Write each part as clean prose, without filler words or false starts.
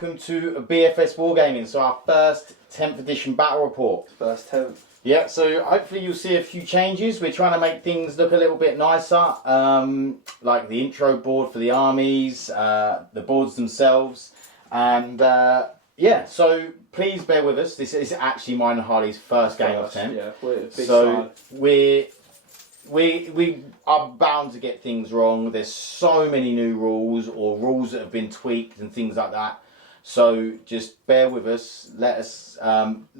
welcome to BFS Wargaming. So our first 10th edition battle report. First 10th. Yeah, so hopefully you'll see a few changes. We're trying to make things look a little bit nicer, like the intro board for the armies, the boards themselves, and yeah. So please bear with us. This is actually mine and Harley's first game of 10. Yeah, we're a big so side. we are bound to get things wrong. There's so many new rules or rules that have been tweaked and things like that. So just bear with us. Let us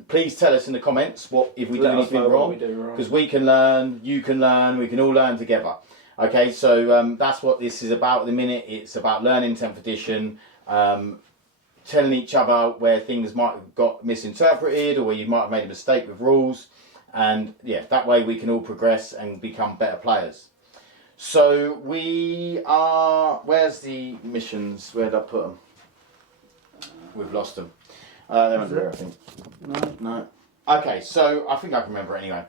please tell us in the comments what if we do anything wrong, because we can learn, you can learn, we can all learn together. Okay, so that's what this is about at the minute. It's about learning 10th edition, telling each other where things might have got misinterpreted or where you might have made a mistake with rules. And yeah, that way we can all progress and become better players. So we are, where's the missions? Where did I put them? We've lost them. They're under there, I think. No. Okay, so I think I can remember it anyway.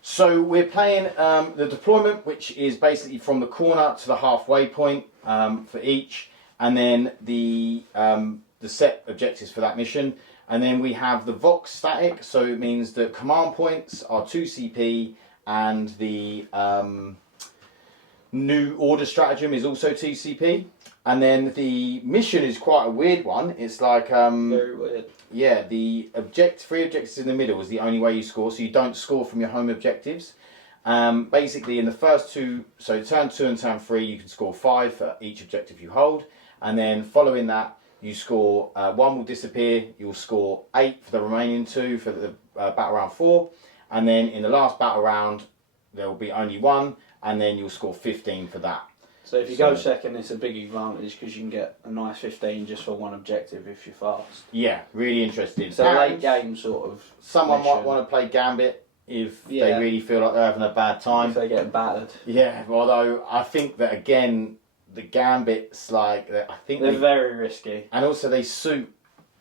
So we're playing the deployment, which is basically from the corner to the halfway point for each, and then the set objectives for that mission. And then we have the Vox static, so it means that command points are 2 CP, and the new order stratagem is also 2 CP. And then the mission is quite a weird one. It's like very weird. Yeah, the three objectives in the middle is the only way you score, so you don't score from your home objectives. Basically, in the first two, so turn 2 and turn 3, you can score 5 for each objective you hold, and then following that, you score 1 will disappear. You'll score 8 for the remaining 2 for the battle round 4, and then in the last battle round, there will be only 1, and then you'll score 15 for that. So if you go second, it's a big advantage because you can get a nice 15 just for one objective if you're fast. Yeah, really interesting. So late game sort of. Someone might want to play Gambit if they really feel like they're having a bad time. If they're getting battered. Yeah, although I think that again, the Gambits I think they're very risky, and also they suit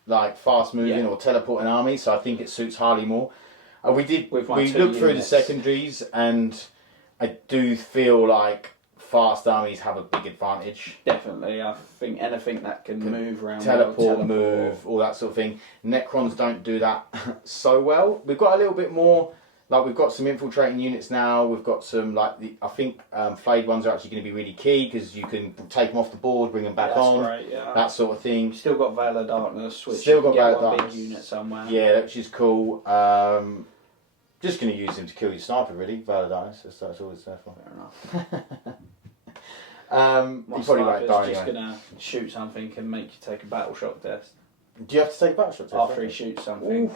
like fast moving or teleporting armies. So I think it suits Harley more. We looked through the secondaries, and I do feel like fast armies have a big advantage. Definitely, I think anything that can move around, teleport, move, all that sort of thing. Necrons don't do that so well. We've got a little bit more, like we've got some infiltrating units now. We've got some I think Flayed ones are actually going to be really key because you can take them off the board, bring them back on, right, yeah. that sort of thing. Still got Veil of Darkness, which still you got can Veil get of one Darkness. big unit somewhere. Yeah, which is cool. Just going to use him to kill your sniper, really. Veil of Darkness, that's all it's there for. Fair enough. You probably won't die just anyway. going to shoot something and make you take a battle shock test. Do you have to take a battle shock test? After he shoots something,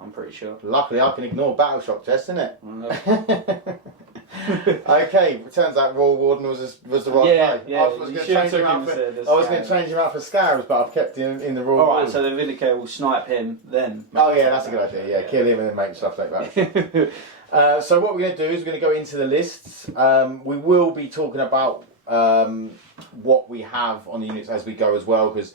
I'm pretty sure. Luckily, I can ignore battle shock test, isn't it? Okay, it turns out Royal Warden was the right play. Yeah, I was going to change him out for Scarabs, but I've kept him in the Royal Warden. Alright, so the Vindicare will snipe him then. Oh yeah, that's a good idea. Yeah, kill him and then make stuff like that. So what we're going to do is we're going to go into the lists. We will be talking about what we have on the units as we go as well, because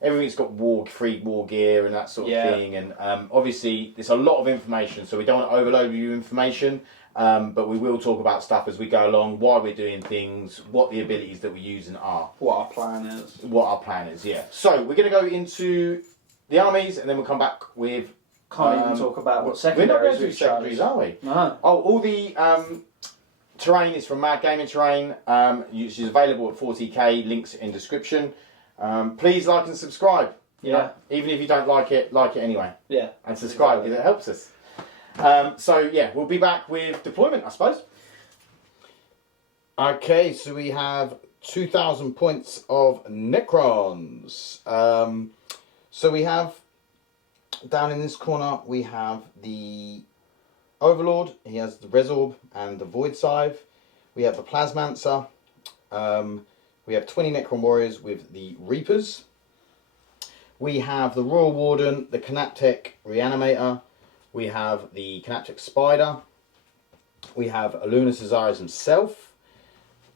everything's got free war gear and that sort of thing, and obviously there's a lot of information, so we don't want to overload you with information, but we will talk about stuff as we go along, why we're doing things, what the abilities that we're using are. What our plan is. Yeah. So we're going to go into the armies, and then we'll come back with... Can't even talk about what secondaries. We're not going to do secondaries, are we? No. Oh, all the terrain is from Mad Gaming Terrain, which is available at 40k, links in description. Please like and subscribe. Yeah. Even if you don't like it anyway. Yeah. And subscribe because it helps us. So yeah, we'll be back with deployment, I suppose. Okay, so we have 2,000 points of Necrons. So we have, down in this corner, we have the Overlord. He has the Resorb and the Void Scythe. We have the Plasmancer. We have 20 Necron Warriors with the Reapers. We have the Royal Warden, the Canaptech Reanimator. We have the Canaptech Spyder. We have Aluna Cesaris himself.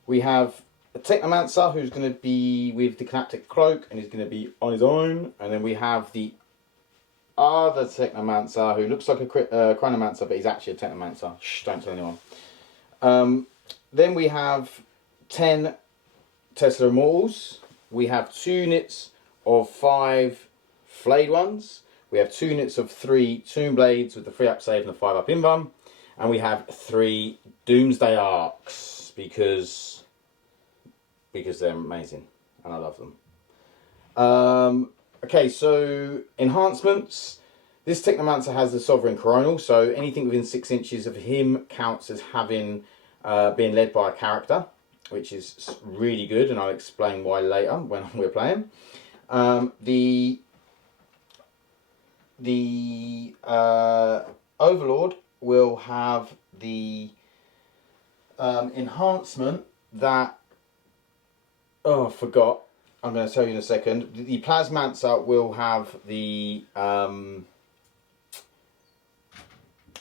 We have a Technomancer who's going to be with the Canaptech Cloak and he's going to be on his own. And then we have the other Technomancer who looks like a Chronomancer, but he's actually a Technomancer. Shh, don't tell anyone. Then we have 10 Tesla Immortals. We have 2 units of 5 Flayed ones. We have 2 units of 3 Tomb Blades with the 3 up save and the 5 up invuln. And we have 3 Doomsday Arcs because they're amazing and I love them. Okay, so enhancements. This Technomancer has the Sovereign Coronal, so anything within 6 inches of him counts as having being led by a character, which is really good, and I'll explain why later when we're playing. The Overlord will have the enhancement that... Oh, I forgot. I'm going to tell you in a second. The Plasmancer will have the Veil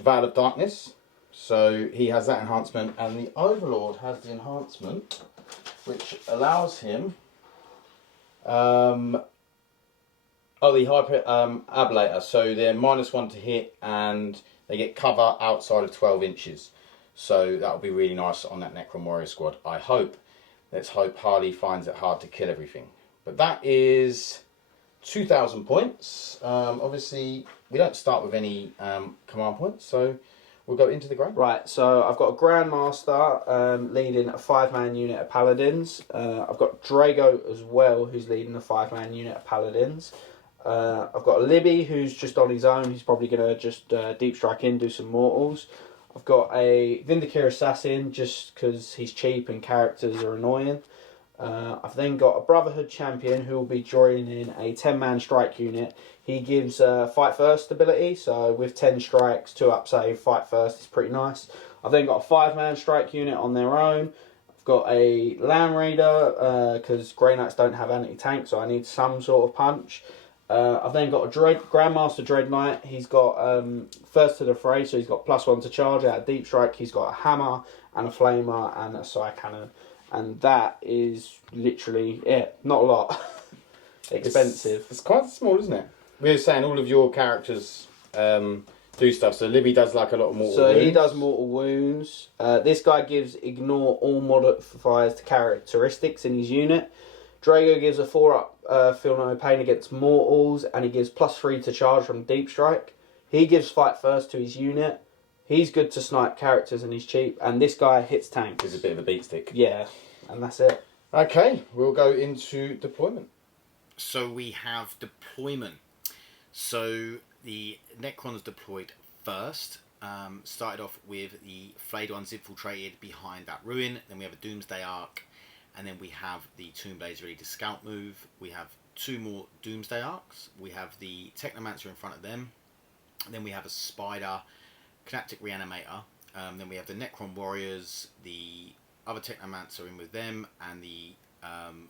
of Darkness. So he has that enhancement. And the Overlord has the enhancement which allows him... the Hyper Ablator. So they're -1 to hit and they get cover outside of 12 inches. So that'll be really nice on that Necron Warrior squad, I hope. Let's hope Harley finds it hard to kill everything. But that is 2,000 points. Obviously, we don't start with any command points, so we'll go into the Grand. Right, so I've got a Grandmaster leading a 5-man unit of paladins. I've got Draigo as well, who's leading a 5-man unit of paladins. I've got a Libby, who's just on his own. He's probably going to just deep strike in, do some mortals. I've got a Vindicare assassin just because he's cheap and characters are annoying. I've then got a Brotherhood champion who will be joining a 10-man strike unit. He gives fight first ability, so with 10 strikes, 2 up save, fight first is pretty nice. I've then got a 5-man strike unit on their own. I've got a Land Raider because Grey Knights don't have anti-tank, so I need some sort of punch. I've then got a Grandmaster Dreadknight. He's got first to the fray, so he's got +1 to charge out of deep strike. He's got a hammer and a flamer and a side cannon, and that is literally it. Not a lot. Expensive. It's quite small, isn't it? We were saying all of your characters do stuff. So Libby does like a lot of mortal wounds. So he does mortal wounds. This guy gives ignore all modifiers to characteristics in his unit. Draigo gives a 4-up feel no pain against mortals, and he gives +3 to charge from deep strike. He gives fight first to his unit. He's good to snipe characters and he's cheap. And this guy hits tanks. He's a bit of a beat stick. Yeah, and that's it. Okay, we'll go into deployment. So we have deployment. So the Necrons deployed first. Started off with the Flayed ones infiltrated behind that ruin. Then we have a Doomsday Arc. And then we have the Tomb Blades ready to scout move. We have 2 more Doomsday Arcs. We have the Technomancer in front of them. And then we have a Spyder, Kinetic Reanimator. Then we have the Necron Warriors, the other Technomancer in with them, and the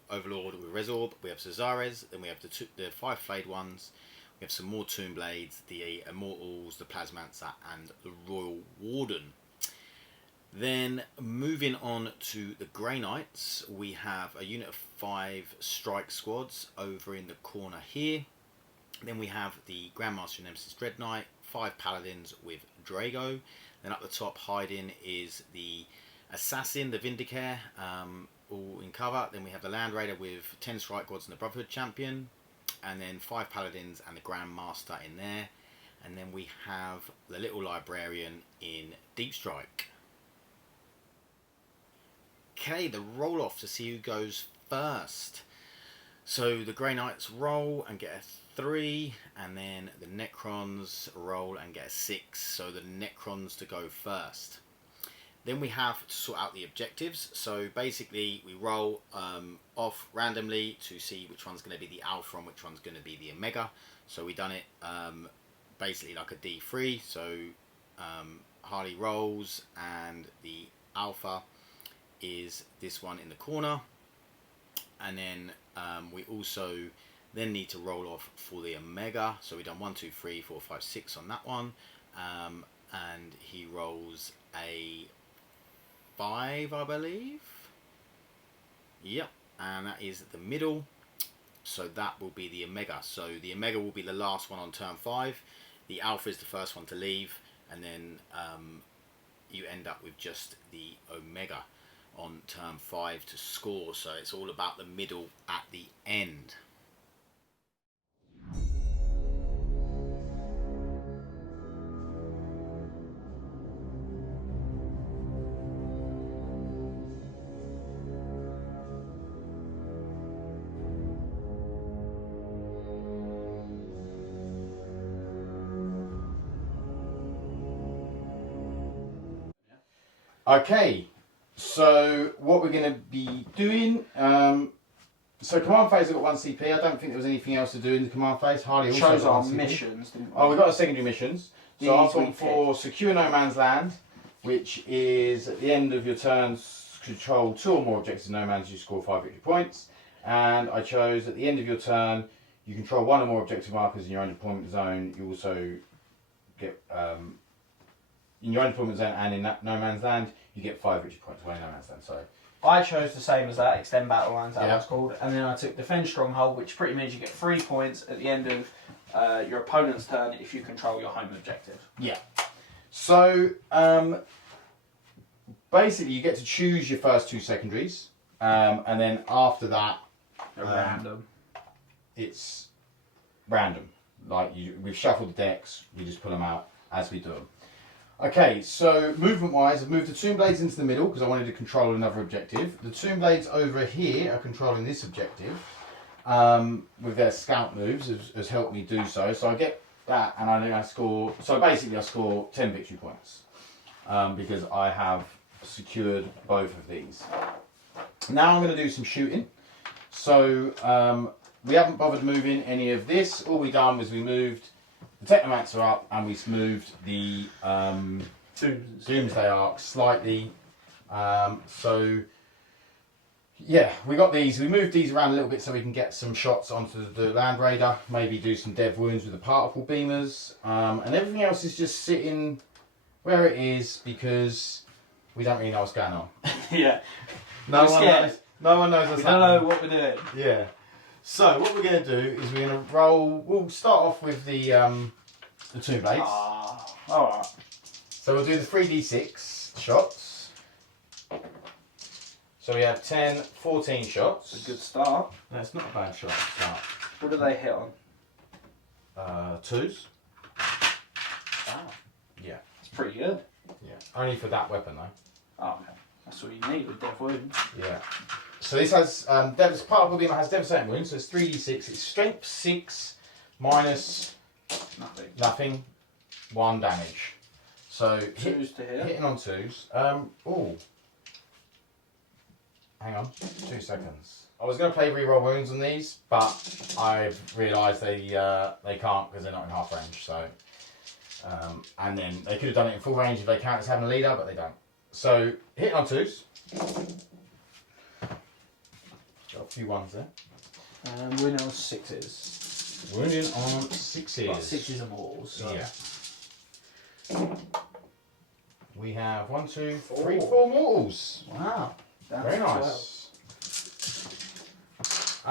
Overlord with Resorb. We have Szeras. Then we have the 5 Flayed ones. We have some more Tomb Blades, the Immortals, the Plasmancer, and the Royal Warden. Then moving on to the Grey Knights, we have a unit of 5 strike squads over in the corner here. Then we have the Grandmaster Nemesis Dreadknight, 5 paladins with Draigo. Then up the top hiding is the Assassin, the Vindicare, all in cover. Then we have the Land Raider with 10 strike squads and the Brotherhood champion. And then 5 paladins and the Grandmaster in there. And then we have the little Librarian in deep strike. Okay, the roll off to see who goes first. So the Grey Knights roll and get a 3, and then the Necrons roll and get a 6. So the Necrons to go first. Then we have to sort out the objectives. So basically we roll off randomly to see which one's going to be the alpha and which one's going to be the omega. So we done it basically like a D3. So Harley rolls and the alpha is this one in the corner, and then we also then need to roll off for the omega. So we've done 1, 2, 3, 4, 5, 6 on that one, and he rolls a 5, I believe. Yep, and that is the middle, so that will be the omega. So the omega will be the last one on turn 5, the alpha is the first one to leave, and then you end up with just the omega on turn 5 to score. So it's all about the middle at the end. Okay, so what we're going to be doing. So command phase, I've got 1 CP. I don't think there was anything else to do in the command phase. Harley also Shows got our 1 CP. missions, didn't we? Oh, we've got our secondary missions. So I've gone These we for secure no man's land, which is at the end of your turn, control 2 or more objectives in no man's, you score 5 victory points. And I chose at the end of your turn, you control 1 or more objective markers in your own deployment zone. You also get in your own deployment zone and in no man's land, you get 5 victory points away in no man's land. So I chose the same as that, extend battle lines, that Yeah. was called, and then I took defend stronghold, which pretty means you get 3 points at the end of your opponent's turn if you control your home objective. yeah. So basically, you get to choose your first 2 secondaries, and then after that, Random. it's random. Like we've shuffled the decks, we just pull them out as we do them. Okay, so movement-wise, I've moved the Tomb Blades into the middle because I wanted to control another objective. The Tomb Blades over here are controlling this objective with their scout moves, has helped me do so. So I get that, and I score. So basically, I score 10 victory points because I have secured both of these. Now I'm going to do some shooting. So we haven't bothered moving any of this. All we done was we moved the Technomancer up and we moved the Doomsday Arc slightly. So yeah, we got these. We moved these around a little bit so we can get some shots onto the Land Raider. Maybe do some dev wounds with the particle beamers. And everything else is just sitting where it is because we don't really know what's going on. Yeah. No one knows what's We don't happening. know what we're doing. Yeah. So what we're going to do is we're going to roll. We'll start off with the 2 blades. Alright. So we'll do the 3d6 shots. So we have 10, 14 shots. It's a good start. That's not a bad shot to start. What do they hit on? 2s. Wow. Yeah. That's pretty good. Yeah. Only for that weapon though. Oh, okay. That's what you need with dev wounds. Yeah. So this has particle beam has devastating wounds. So it's 3d6. It's strength 6 minus nothing, 1 damage. So 2s to hit. hitting on 2s. Oh, hang on, 2 seconds. I was going to play reroll wounds on these, but I've realised they can't because they're not in half range. So and then they could have done it in full range if they count as having a leader, but they don't. So hitting on 2s. Got a few 1s there. Winning on 6s. Wounding on 6s. Got 6s and walls. So. Yeah. We have 1, 2, 3, 4. 4 mortals. Wow. That's Very nice.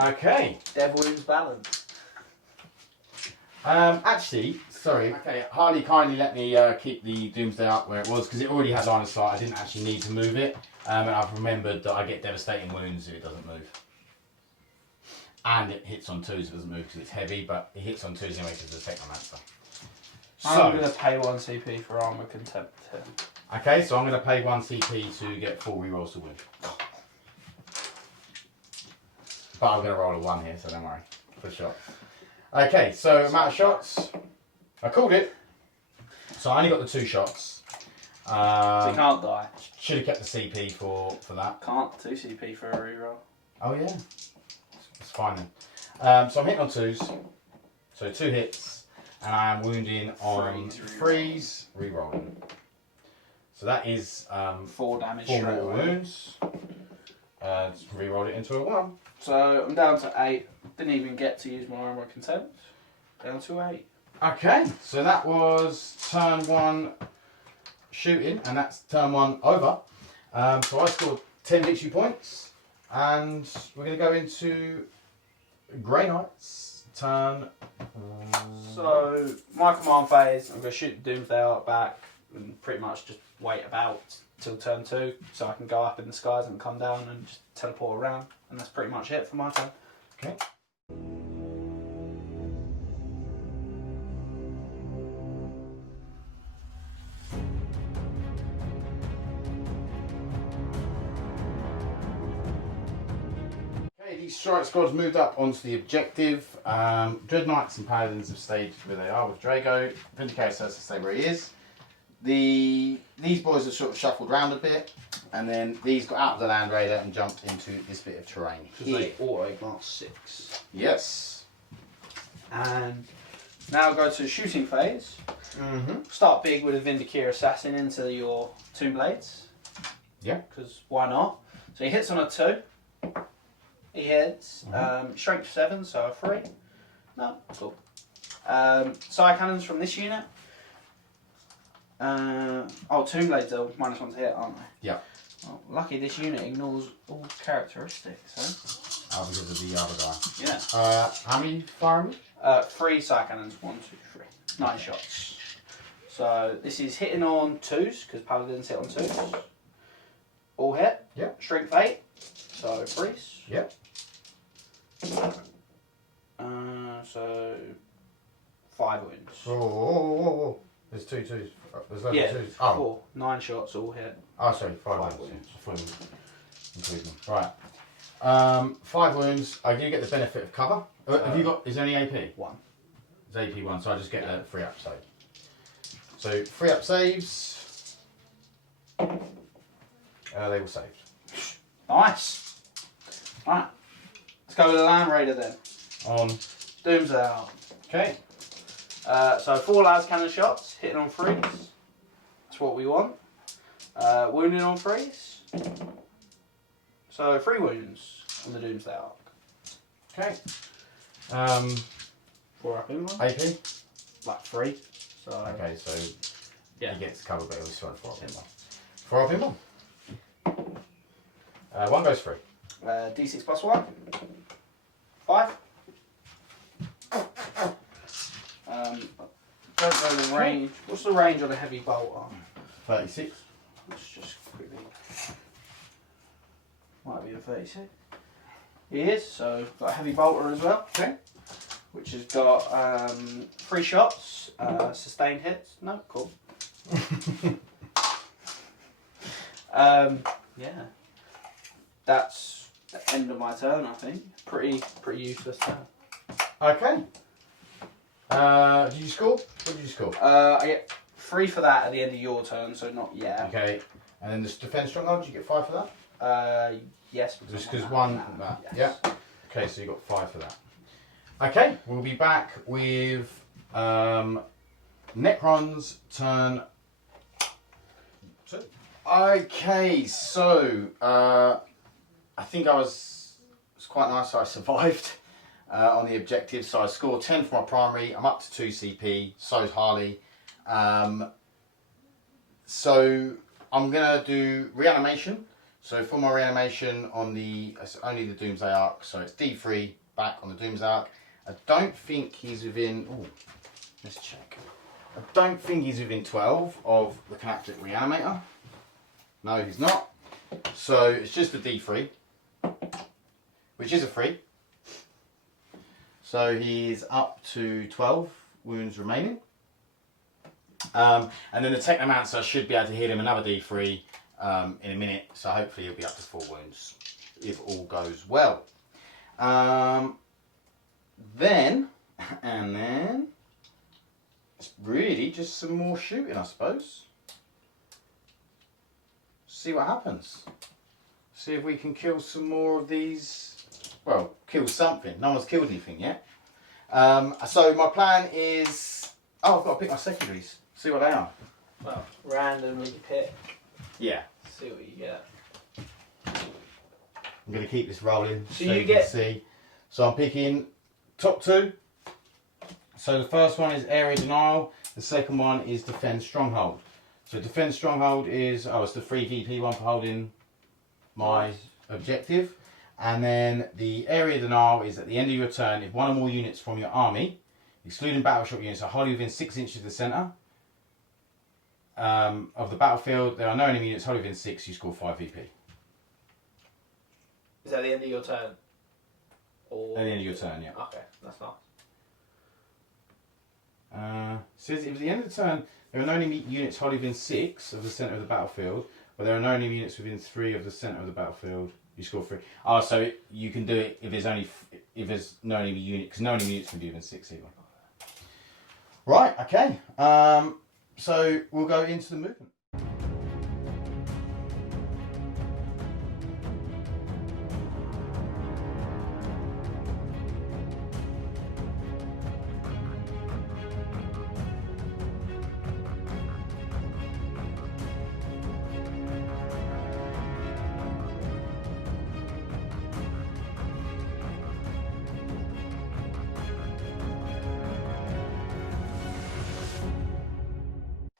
Okay. Dev wounds balance. Actually, sorry. Okay, Harley kindly let me keep the Doomsday up where it was because it already had line of sight. I didn't actually need to move it. And I've remembered that I get devastating wounds if it doesn't move. And it hits on 2s if it doesn't move because it's heavy, but it hits on 2s anyway because of the Technomancer. I'm going to pay 1 CP for armor contempt. Okay, so I'm going to pay 1 CP to get 4 rerolls to win. But I'm going to roll a 1 here, so don't worry. For sure. Okay, so amount of shots. I called it. So I only got the 2 shots. So you can't die. Should have kept the CP for that. Can't 2 CP for a reroll. Oh yeah. It's fine then. So I'm hitting on 2s. So 2 hits. And I am wounding on 3s, rerolling. So that is 4 damage 4 straight mortal away. wounds. Just rerolled it into a 1. So I'm down to 8. Didn't even get to use my armor contempt. Down to 8. Okay, so that was turn 1 shooting, and that's turn 1 over. So I scored 10 victory points, and we're going to go into Grey Knight's turn. So my command phase, I'm going to shoot the Doomsday Arc back and pretty much just wait about till turn 2 so I can go up in the skies and come down and just teleport around, and that's pretty much it for my turn. Okay. These strike squads moved up onto the objective. Dread Knights and Paladins have stayed where they are with Draigo. Vindicare, Szeras stay where he is. these boys are sort of shuffled around a bit, and then these got out of the land raider and jumped into this bit of terrain Because they auto mark 6. Yes. And now go to the shooting phase. Mm-hmm. Start big with a Vindicare assassin into your Tomb Blades. Yeah. Because why not? So he hits on a 2. He hits. Strength 7, so a 3. No, cool. Side cannons from this unit. Tomb Blades are -1 to hit, aren't they? Yeah. Well, lucky this unit ignores all characteristics, eh? Oh, because of the other guy. Yeah. How many firearms? 3 side cannons, 1, 2, 3. 9 shots. So this is hitting on 2s, because paladins hit on 2s. All hit. Yeah. Strength 8, so 3s. Yeah. So 5 wounds. Oh. There's 2 twos. There's loads of 2s. Oh. 4. 9 shots, all hit. Oh, sorry, 5 wounds. Right. 5 wounds. I do get the benefit of cover. Have you got? Is there any AP? 1. It's AP 1, so I just get a free up save. So 3 up saves. They were saved. Nice. Right. Let's go with the Land Raider then. On. Doom's out. Okay. So 4 las cannon shots, hitting on 3s. That's what we want. Wounding on 3s. So 3 wounds on the Doomsday Arc. Okay. 4 up in one. AP. Like 3. So Okay, so yeah. he gets cover, but he was 4 up in 1. 4 up in 1. 1 goes free. D6 plus 1. 5. Don't know the range. What's the range on a heavy bolter? 36. Let's just quickly. Might be a 36. He is, so got a heavy bolter as well. Okay. Which has got 3 shots, sustained hits. No, cool. Yeah. That's the end of my turn, I think. Pretty useless turn. Okay. Did you score? What did you score? I get 3 for that at the end of your turn, so not yet. Okay. And then the defense stronghold, did you get 5 for that? Yes. Just because on one. that. Yes. Yeah. Okay, so you got 5 for that. Okay, we'll be back with Necron's turn 2. Okay, so I think it's quite nice I survived on the objective. So I scored 10 for my primary. I'm up to 2 CP. So's Harley. So I'm gonna do reanimation. So for my reanimation it's only the Doomsday Arc. So it's D3 back on the Doomsday Arc. I don't think he's within. Oh, let's check. I don't think he's within 12 of the Galactic Reanimator. No, he's not. So it's just a D3, which is a 3. So he's up to 12 wounds remaining. And then the Technomancer should be able to hit him another D3 in a minute. So hopefully he'll be up to 4 wounds if all goes well. Then it's really just some more shooting, I suppose. See what happens. See if we can kill some more of these. Well, kill something. No one's killed anything yet. So my plan is. Oh, I've got to pick my secondaries. See what they are. Well, randomly pick. Yeah. See what you get. I'm going to keep this rolling So you can see. So I'm picking top 2. So the first one is Area Denial. The second one is Defend Stronghold. So Defend Stronghold is, it's the 3 VP one for holding my objective. And then the Area Denial is at the end of your turn, if one or more units from your army, excluding battleship units, are wholly within 6 inches of the centre of the battlefield, there are no enemy units wholly within 6, you score 5 VP. Is that the end of your turn? Or... At the end of your turn, yeah. Okay, that's nice. Says if at the end of the turn there are no enemy units wholly within 6 of the centre of the battlefield, but there are no enemy units within 3 of the centre of the battlefield, you score 3. Oh, so you can do it if there's no enemy unit, because no enemy units can be within 6 either. Right, okay. So we'll go into the movement.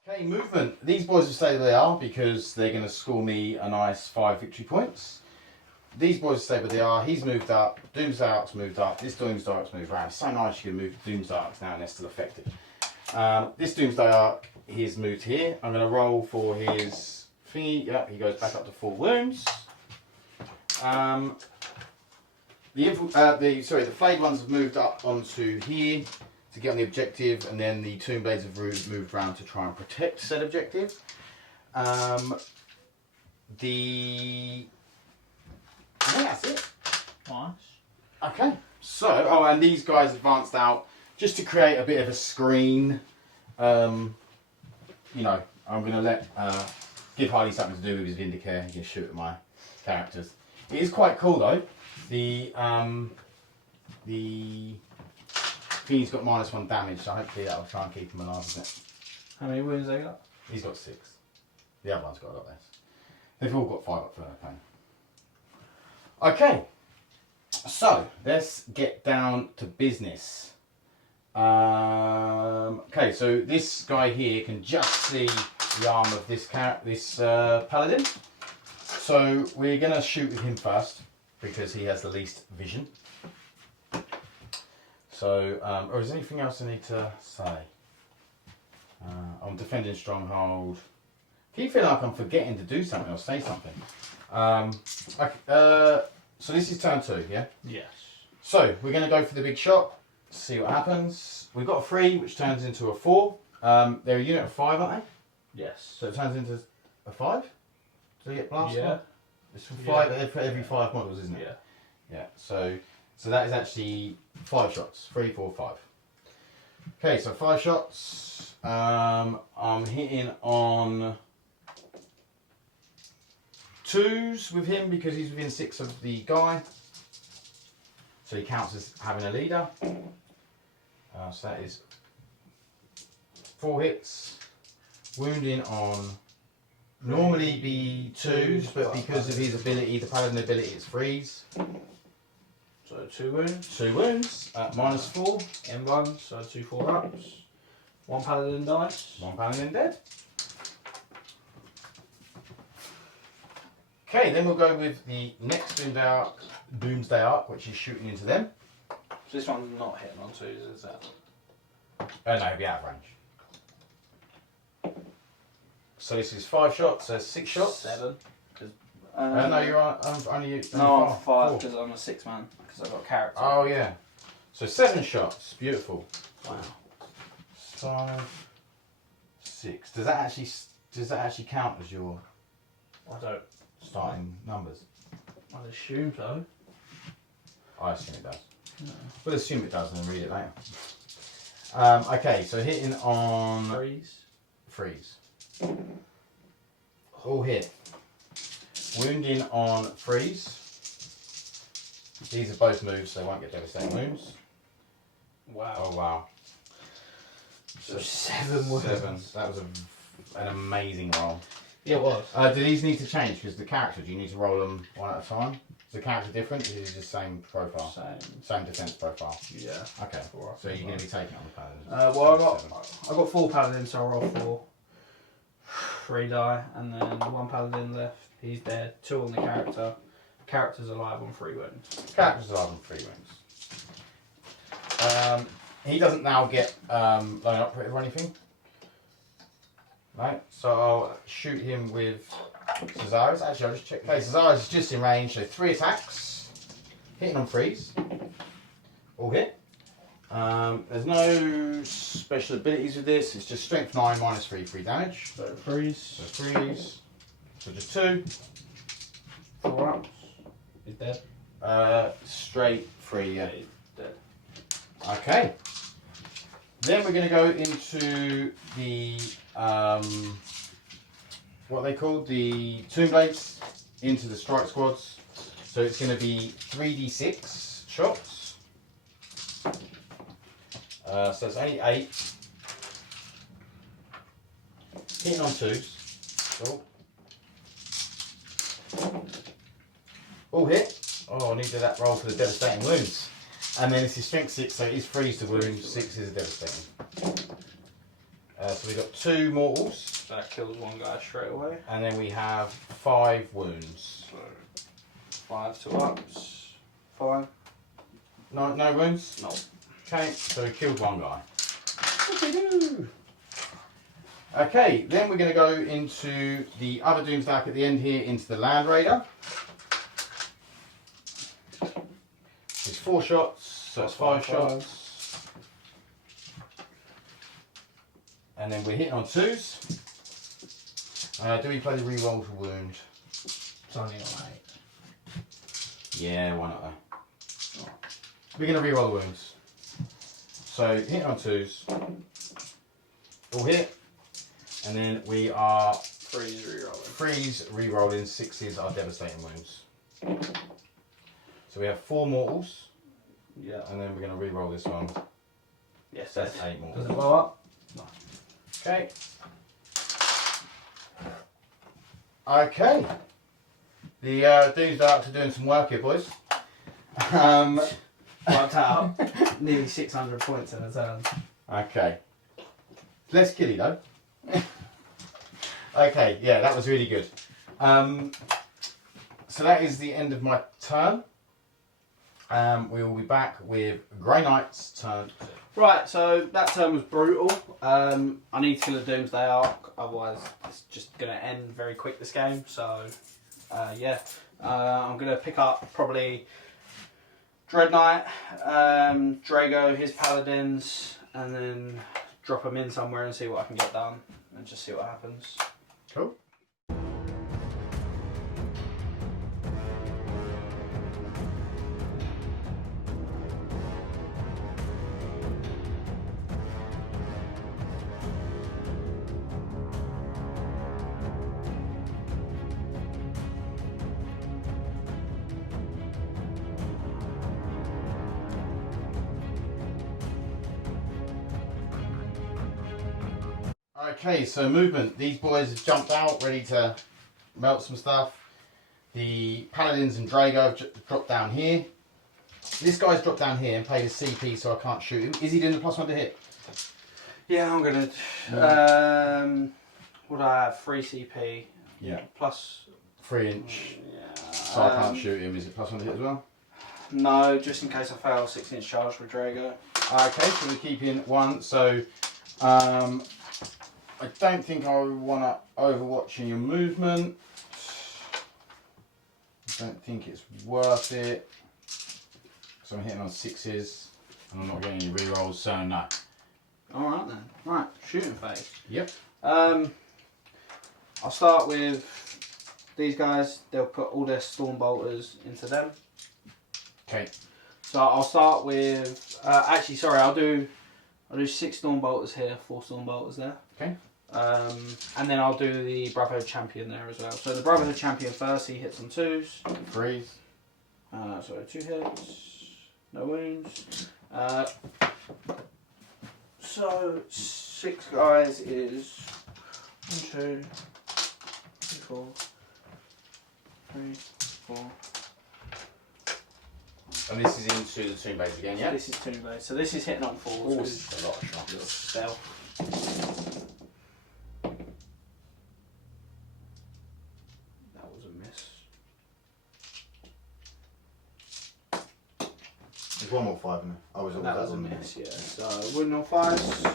Okay, movement. These boys will stay where they are because they're going to score me a nice 5 victory points. These boys will stay where they are. He's moved up. Doomsday Ark's moved up. This Doomsday Ark's moved around. It's so nice you can move Doomsday Arks now and they're still effective. This Doomsday Ark, he's moved here. I'm going to roll for his thingy. Yep, he goes back up to 4 wounds. The Flayed ones have moved up onto here to get on the objective, and then the Tomb Blades have moved around to try and protect said objective. I think that's it. Nice. Okay, so, and these guys advanced out just to create a bit of a screen. You know, I'm going to let, give Harley something to do with his Vindicare. He can shoot at my characters. It is quite cool though. The he's got -1 damage, so hopefully that'll try and keep him alive, isn't it? How many wounds they got? He's got 6. The other one's got a lot less. They've all got 5 up for their pain. Okay, so let's get down to business. Okay, so this guy here can just see the arm of this paladin. So we're going to shoot with him first because he has the least vision. So, or is there anything else I need to say? I'm defending stronghold. Keep feeling like I'm forgetting to do something or say something. So this is turn 2, yeah? Yes. So we're going to go for the big shot. See what happens. We've got a 3, which turns into a 4. They're a unit of 5, aren't they? Yes. So it turns into a 5. Do they get blasted? Yeah. It's for 5 for every 5 models, isn't it? Yeah. Yeah. So that is actually 5 shots. 3, 4, 5. Okay, so 5 shots. I'm hitting on 2s with him because he's within 6 of the guy. So he counts as having a leader. So that is 4 hits. Wounding on normally be 2s, but because of his ability, the paladin ability, it's 3s. So 2 wounds. 2 wounds at -4. M1, so 2 4-ups. 1 paladin dice. 1 paladin dead. Okay, then we'll go with the next Doomsday Ark, which is shooting into them. So this one's not hitting on 2s, is that? No, it'll be out of range. So this is 5 shots, so 6 shots. 7. No, you're only. No, I'm 5 because I'm a 6-man because I've got a character. Oh yeah. So 7 shots. Beautiful. Wow. 5, 6. Does that actually count as your I don't. starting numbers? I'd assume so. I assume it does. No. We'll assume it does and then read it later. Okay, so hitting on 3s. All hit. Wounding on 3s. These are both moves, so they won't get devastating wounds. Wow. Oh wow. So 7 wounds. 7. That was an amazing roll. Yeah, it was. Do these need to change? Because the character, do you need to roll them one at a time? Is the character different? Or is it just same profile? Same defense profile? Yeah. Okay. So you're going to be taking on the paladins? Well, I got 4 paladins, so I'll roll 4. 3 die, and then 1 paladin left. He's dead. 2 on the character. Character's alive on 3 wounds. Character's alive on 3 wounds. He doesn't now get line operative or anything. Right, so I'll shoot him with Szeras. Actually, I'll just check. Okay, Szeras is just in range, so 3 attacks. Hitting on 3s. All hit. There's no special abilities with this. It's just strength 9 -3, 3 damage. So 3s. So 3s. So just 2. 4-ups. He's dead. Straight 3, yeah. He's dead. Okay. Then we're going to go into the what they call the Tomb Blades into the strike squads. So it's going to be 3d6 shots. So it's only 8. Hitting on 2s. Oh. All hit. Oh, I needed that roll for the devastating wounds. And then this is strength 6, so it is freeze to wound. 6 is a devastating. So we've got 2 mortals. That kills one guy straight away. And then we have 5 wounds. So 5 to ups. 5. No wounds? No. Okay, so we killed one guy. Okay, then we're going to go into the other Doomsdark at the end here, into the Land Raider. It's 4 shots, so it's 5 shots. And then we're hitting on 2s. Do we play the reroll to wound? It's only on 8. Yeah, why not though? We're going to reroll the wounds. So hitting on 2s. All hit. And then we are Freeze rerolling. Freeze rerolling. 6s are devastating wounds. So we have 4 mortals. Yeah. And then we're going to reroll this one. Yes, That's 8 mortals. Does it blow up? No. Okay. Okay. The Doomsdarks are doing some work here, boys. Wiped out nearly 600 points in a turn. Okay. Less killy though. Okay, yeah, that was really good. So that is the end of my turn. We will be back with Grey Knight's turn. Right, so that turn was brutal. I need to kill a Doomsday Ark, otherwise it's just going to end very quick this game. So, yeah, I'm going to pick up probably Dreadknight, Draigo, his paladins, and then drop them in somewhere and see what I can get done, and just see what happens. Cool. Okay, so movement. These boys have jumped out, ready to melt some stuff. The Paladins and Draigo have dropped down here. This guy's dropped down here and played a CP, so I can't shoot him. Is he doing the +1 to hit? Yeah, I'm going to... what do I have? 3 CP. Yeah. Plus... 3 inch. Yeah. So I can't shoot him. Is it +1 to hit as well? No, just in case I fail 6-inch charge with Draigo. Okay, so we're keeping 1. So... I don't think I want to overwatch in your movement. I don't think it's worth it. So I'm hitting on 6s and I'm not getting any rerolls, so no. Alright then. Right, shooting phase. Yep. I'll start with these guys. They'll put all their storm bolters into them. Okay. So I'll start with actually sorry, I'll do 6 storm bolters here, 4 storm bolters there. Okay. And then I'll do the Brotherhood champion there as well. So the Brotherhood champion first, he hits on 2s. Freeze. So 2 hits, no wounds. So 6 guys is 1, 2, 3, 4, 3, 4. And this is into the tomb base again, yeah? This is tomb base. So this is hitting on 4s. Oh, a lot of shots. Stealth. That was a miss. There's one more 5 in there. Oh, That was a miss, yeah. So wooden on 5s.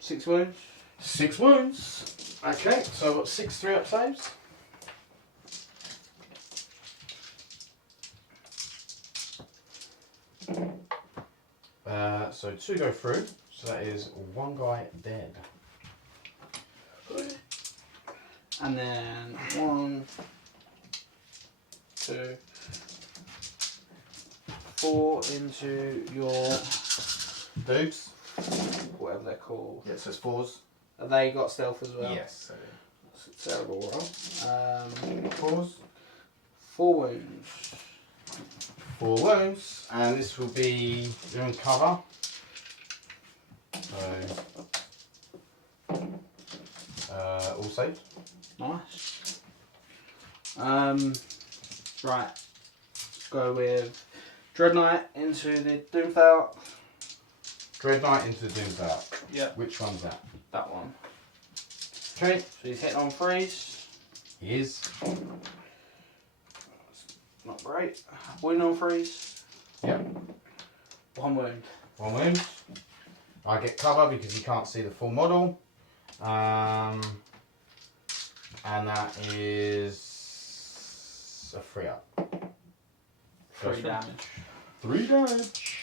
6 wounds. 6 wounds. Okay, so I've got 6 3-up saves. So 2 go through, so that is 1 guy dead. And then 1, 2, 4 into your Dupes. whatever they're called. Yeah, so it's 4s. Have they got stealth as well? Yes. It's a terrible roll. 4s. 4 wounds. 4 wounds, and this will be doing cover. So, all saved. Nice. Right. Go with Dreadknight into the Doomfell. Dreadknight into the Doomfell. Yeah. Which one's that? That one. Okay. So he's hitting on freeze. He is. Not great. Wound on freeze. Yep. 1 wound. 1 wound. I get cover because you can't see the full model. And that is a 3 up. 3 damage. 3 damage.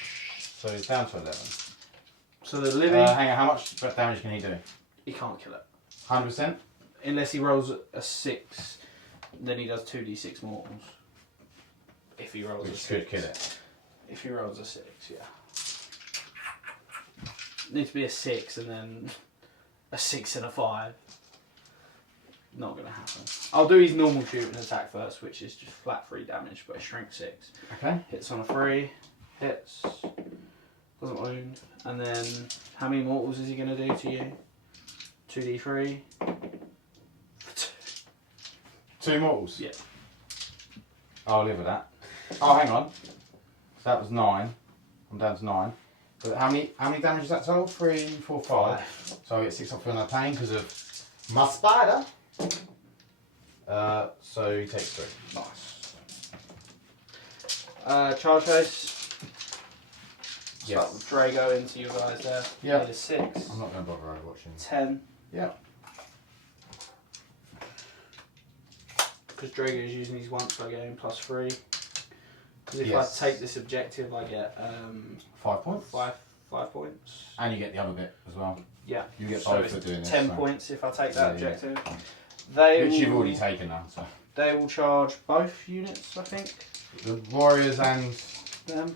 So he's down to 11. So the living. Hang on, how much damage can he do? He can't kill it. 100%? Unless he rolls a 6, then he does 2d6 mortals. If he rolls a 6. Which could kill it. If he rolls a 6, yeah. Needs to be a 6 and then a 6 and a 5. Not going to happen. I'll do his normal shooting attack first, which is just flat 3 damage, but a strength 6. Okay. Hits on a 3, hits, doesn't wound, and then how many mortals is he going to do to you? 2d3. 2 mortals? Yeah. I'll live with that. Oh, hang on. So that was 9. I'm down to 9. But how many damage is that total? 3, 4, 5. So I get 6 off for no pain because of my Spyder. So he takes 3. Nice. Charge phase. Yes. Start with Draigo into you guys there. Yeah. Made a 6. I'm not going to bother overwatching. 10. Yeah. Because Draigo is using these once per game plus 3. Because if Yes. I take this objective, I get 5 points. 5 points. And you get the other bit as well. Yeah. You get So both it's for doing this. 10 so. points if I take that Yeah, objective. yeah. They Which will, you've already taken now. So. They will charge both units, I think. The warriors and... Them.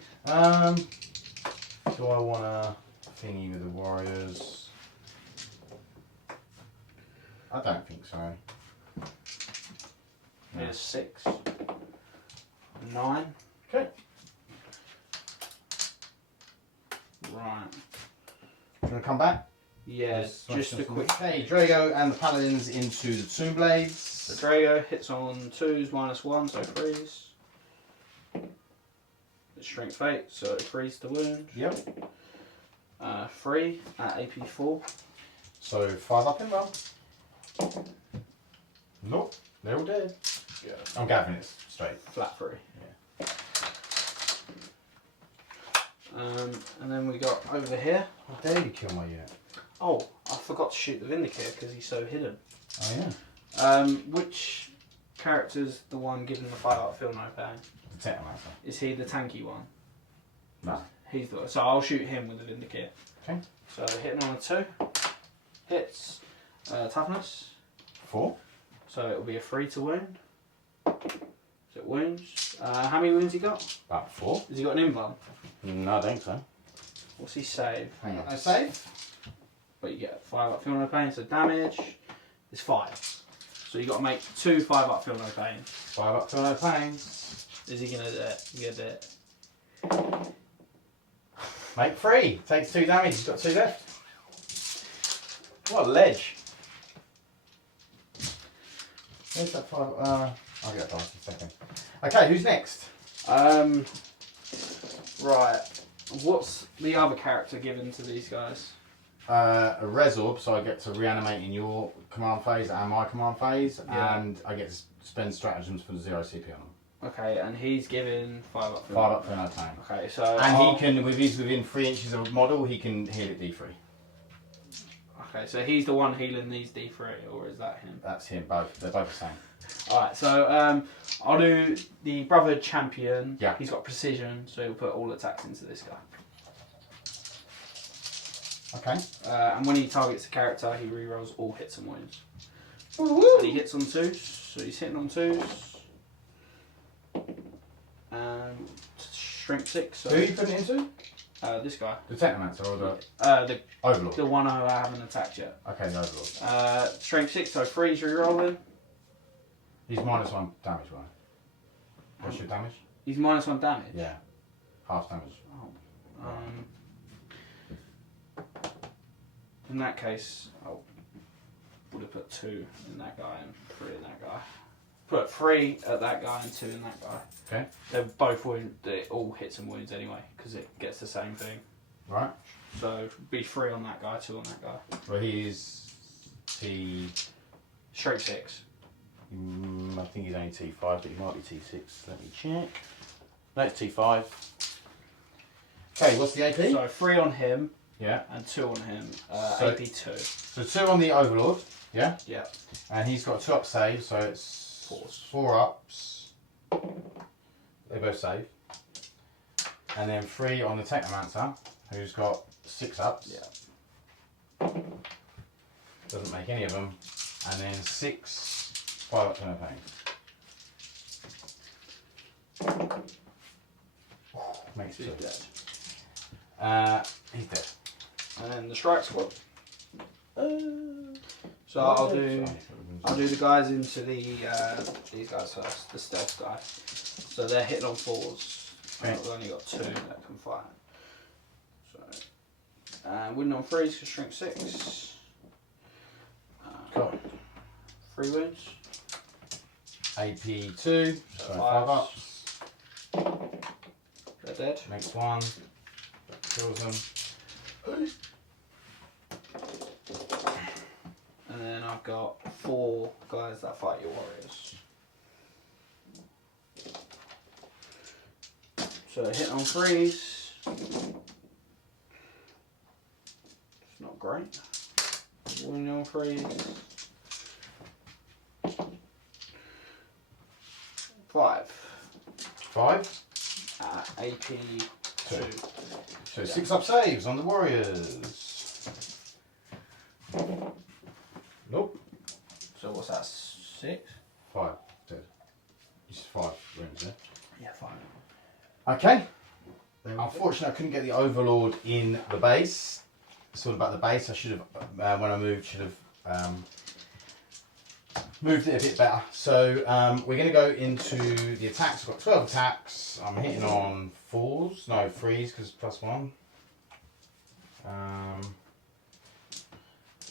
Do I want a thingy with the warriors? I don't think so. Made a 6. 9. Okay. Right. Do you want to come back? Yeah, just a quick. Hey, Draigo and the paladins into the Tomb Blades. So Draigo hits on 2s -1, so freeze. It's strength 8, so freeze to wound. Yep. 3 at AP 4. So 5 up in roll. Nope, they're all dead. Yeah. I'm gathering it straight. Flat 3. Yeah. And then we got over here. How dare you kill my unit? Oh, I forgot to shoot the Vindicare because he's so hidden. Oh yeah. Which character's the one giving the fight up feel no pain? The Technomancer. Is he the tanky one? No. He's the, so I'll shoot him with the Vindicare. Okay. So hitting on a 2. Hits. Toughness. 4. So it'll be a 3 to wound. So it wounds. How many wounds he got? About 4. Has he got an invuln? No, I think so. What's he save? Hang on. I save. But you get 5 up feel no pain, so damage is 5. So you got to make 2 5 up feel no pain. 5 up to no pains. Is he gonna do it? He's gonna do it. Make 3. Takes 2 damage. He's got 2 left. What a ledge. Where's that 5? I'll get that in a second. Okay, who's next? Right. What's the other character given to these guys? A Resorb, so I get to reanimate in your command phase and my command phase, Yeah. and I get to spend stratagems for the 0 CP on them. Okay, and he's given 5 up. 5 up for no pain. Okay, so And he can, if he's within 3 inches of a model, he can heal at D3. Okay, so he's the one healing these D3, or is that him? That's him, both. They're both the same. Alright, so I'll do the Brotherhood champion. Yeah. He's got precision, so he'll put all attacks into this guy. Okay. And when he targets a character, he rerolls all hits and wounds. And he hits on 2s, so he's hitting on 2s. strength 6. So, Who are you putting it into? this guy. The Technomancer or The Overlord? the one I haven't attacked yet. Okay, the Overlord. Strength 6, so 3's rerolling. He's -1 damage, right? What's your damage? He's -1 damage. Yeah. Half damage. Oh. In that case, I would have put 2 in that guy and 3 in that guy. Put 3 at that guy and 2 in that guy. Okay. They're both it all hits and wounds anyway, because it gets the same thing. Right. So be 3 on that guy, 2 on that guy. Well, he's T. Straight 6. I think he's only T5, but he might be T6. Let me check. No, it's T5. Okay, what's the AP? So 3 on him. Yeah. And 2 on him. So- AP 2. So 2 on the Overlord. Yeah. Yeah. And he's got 2 up save, so it's 4 ups. They both save. And then 3 on the Technomancer, who's got 6 ups. Yeah. Doesn't make any of them. And then 6 5 ups and a pain. Makes He's 2. dead. He's dead. And then the strike squad. So I'll do the guys into these guys first, the stealth guy. So they're hitting on 4s. Okay. I've only got 2 that can fight. So winning on 3s for strength 6. Cool. 3 wounds. AP 2, so 5 ups. They're dead. Makes 1. Kills them. And then I've got 4 guys that fight your warriors. So hit on 3s. It's not great. Winning on 3s. 5. 5. AP 2. So 6 up saves on the warriors. Nope. So what's that? 6? 5. Dead. It's 5 rooms, yeah? Yeah, 5. Okay. Unfortunately, I couldn't get the Overlord in the base. It's all about the base. I should have, when I moved, moved it a bit better. So we're going to go into the attacks. I've got 12 attacks. I'm hitting on 4s, no 3s because +1.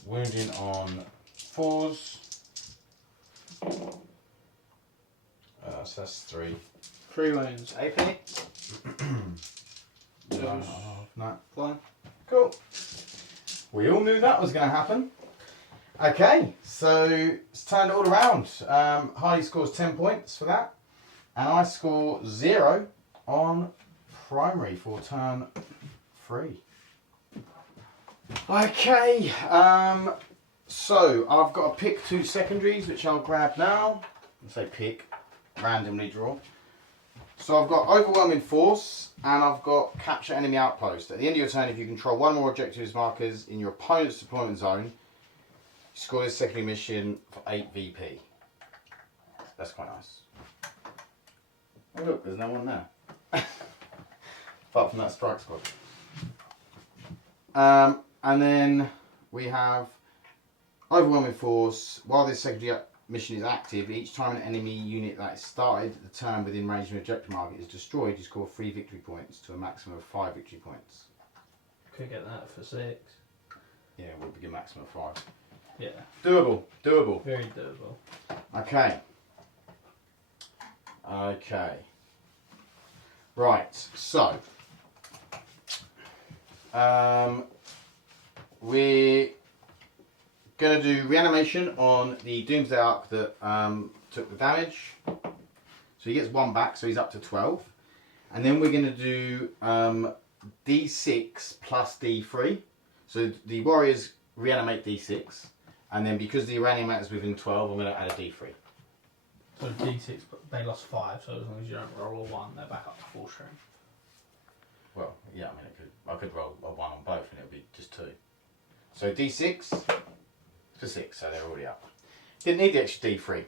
Wounding on 4s. So that's 3. 3 wounds. AP? No. Fine. Cool. We all knew that was going to happen. Okay, so it's turned it all around. Harley scores 10 points for that. And I score 0 on primary for turn 3. Okay, so I've got to pick 2 secondaries, which I'll grab now. I say pick, randomly draw. So I've got Overwhelming Force, and I've got Capture Enemy Outpost. At the end of your turn, if you control 1 more objectives markers in your opponent's deployment zone, you score this secondary mission for 8 VP. That's quite nice. Oh look, there's no one there. Apart from that strike squad. And then we have Overwhelming Force. While this secondary mission is active, each time an enemy unit that started the turn within range of an objective market is destroyed, you score 3 victory points to a maximum of 5 victory points. Could get that for 6. Yeah, it would be a maximum of 5. Yeah. Doable, doable. Very doable. Okay. Okay. Right, so we're going to do reanimation on the Doomsday Ark that took the damage. So he gets 1 back, so he's up to 12. And then we're going to do D6 plus D3. So the warriors reanimate D6. And then because the reanimator's within 12, I'm going to add a D3. So D6, they lost 5, so as long as you don't roll a 1, they're back up to full strength. Well, yeah, I mean, I could roll a 1 on both and it would be just 2. So D6 for 6, so they're already up. Didn't need the extra D3.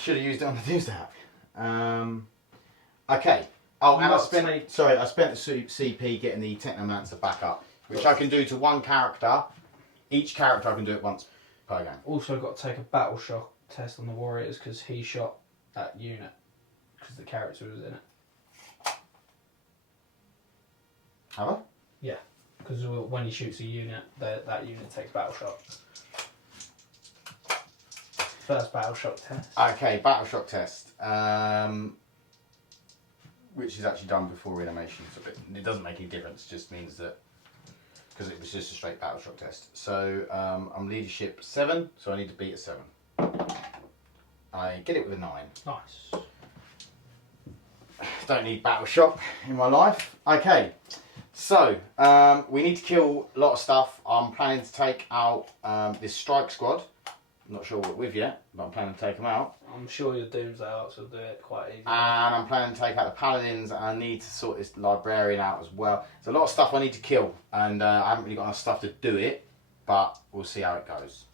Should have used it on the Doomsday Ark. Okay, Oh, and I spent the CP getting the Technomancer back up, which I can do to one character. Each character I can do it once per game. Also got to take a battle shock test on the warriors because he shot that unit because the character was in it. Have I? Yeah, because when he shoots a unit, that unit takes battle shock. First battle shock test. Okay, battle shock test. Which is actually done before reanimation, so it doesn't make any difference. It just means that because it was just a straight battle shock test. So I'm leadership 7, so I need to beat a 7. I get it with a 9. Nice. Don't need battle shock in my life. Okay, so we need to kill a lot of stuff. I'm planning to take out this strike squad. I'm not sure what with yet, but I'm planning to take them out. I'm sure your Doomsday Arcs will do it quite easily. And I'm planning to take out the paladins, and I need to sort this librarian out as well. There's a lot of stuff I need to kill, and I haven't really got enough stuff to do it, but we'll see how it goes.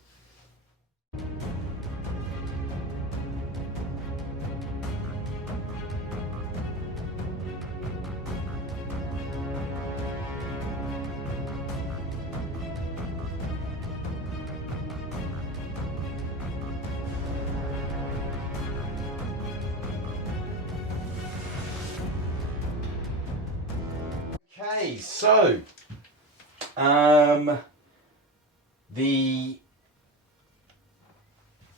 Okay, so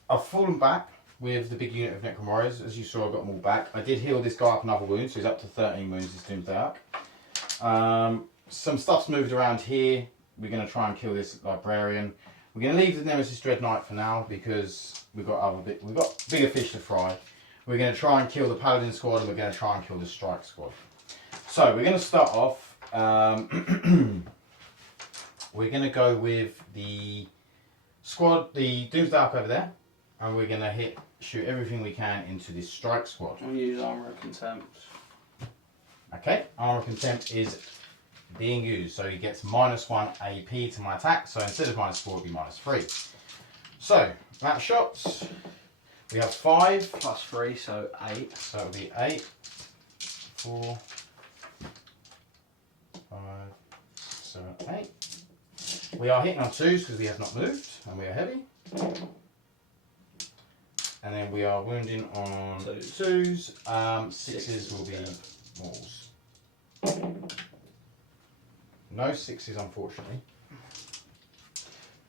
I've fallen back with the big unit of Necron warriors. As you saw, I got them all back. I did heal this guy up another wound, so he's up to 13 wounds. This Doomsday Arc. Some stuff's moved around here. We're going to try and kill this librarian. We're going to leave the Nemesis Dreadknight for now because we've got bigger fish to fry. We're going to try and kill the paladin squad, and we're going to try and kill the strike squad. So we're going to start off. We're going to go with the squad, the Doomsday Arc over there, and we're going to shoot everything we can into this strike squad. I'll use Armour of Contempt. Okay, Armour of Contempt is being used, so he gets -1 AP to my attack, so instead of -4 it'll be -3. So, that shots, we have 5. +3, so 8. So it'll be 8, 4, 5, 7, 8. We are hitting on 2s because we have not moved and we are heavy. And then we are wounding on 2s. 6s will be walls. No 6s, unfortunately.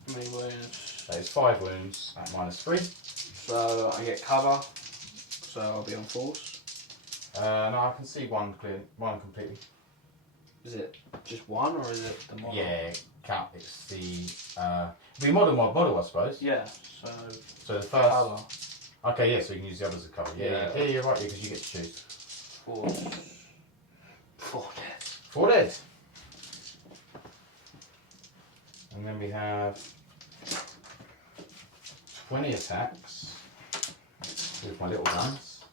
How many wounds? That is 5 wounds at -3. So I get cover, so I'll be on 4s. No, I can see one clearly, one completely. Is it just one or is it the model? Yeah, count. It's the it'll be model, I suppose. Yeah. So the first. Cover. Okay, yeah. So you can use the others as cover. Yeah, you're right because you get to choose. 4s. 4 dead. 4 dead. And then we have 20 attacks with my little guns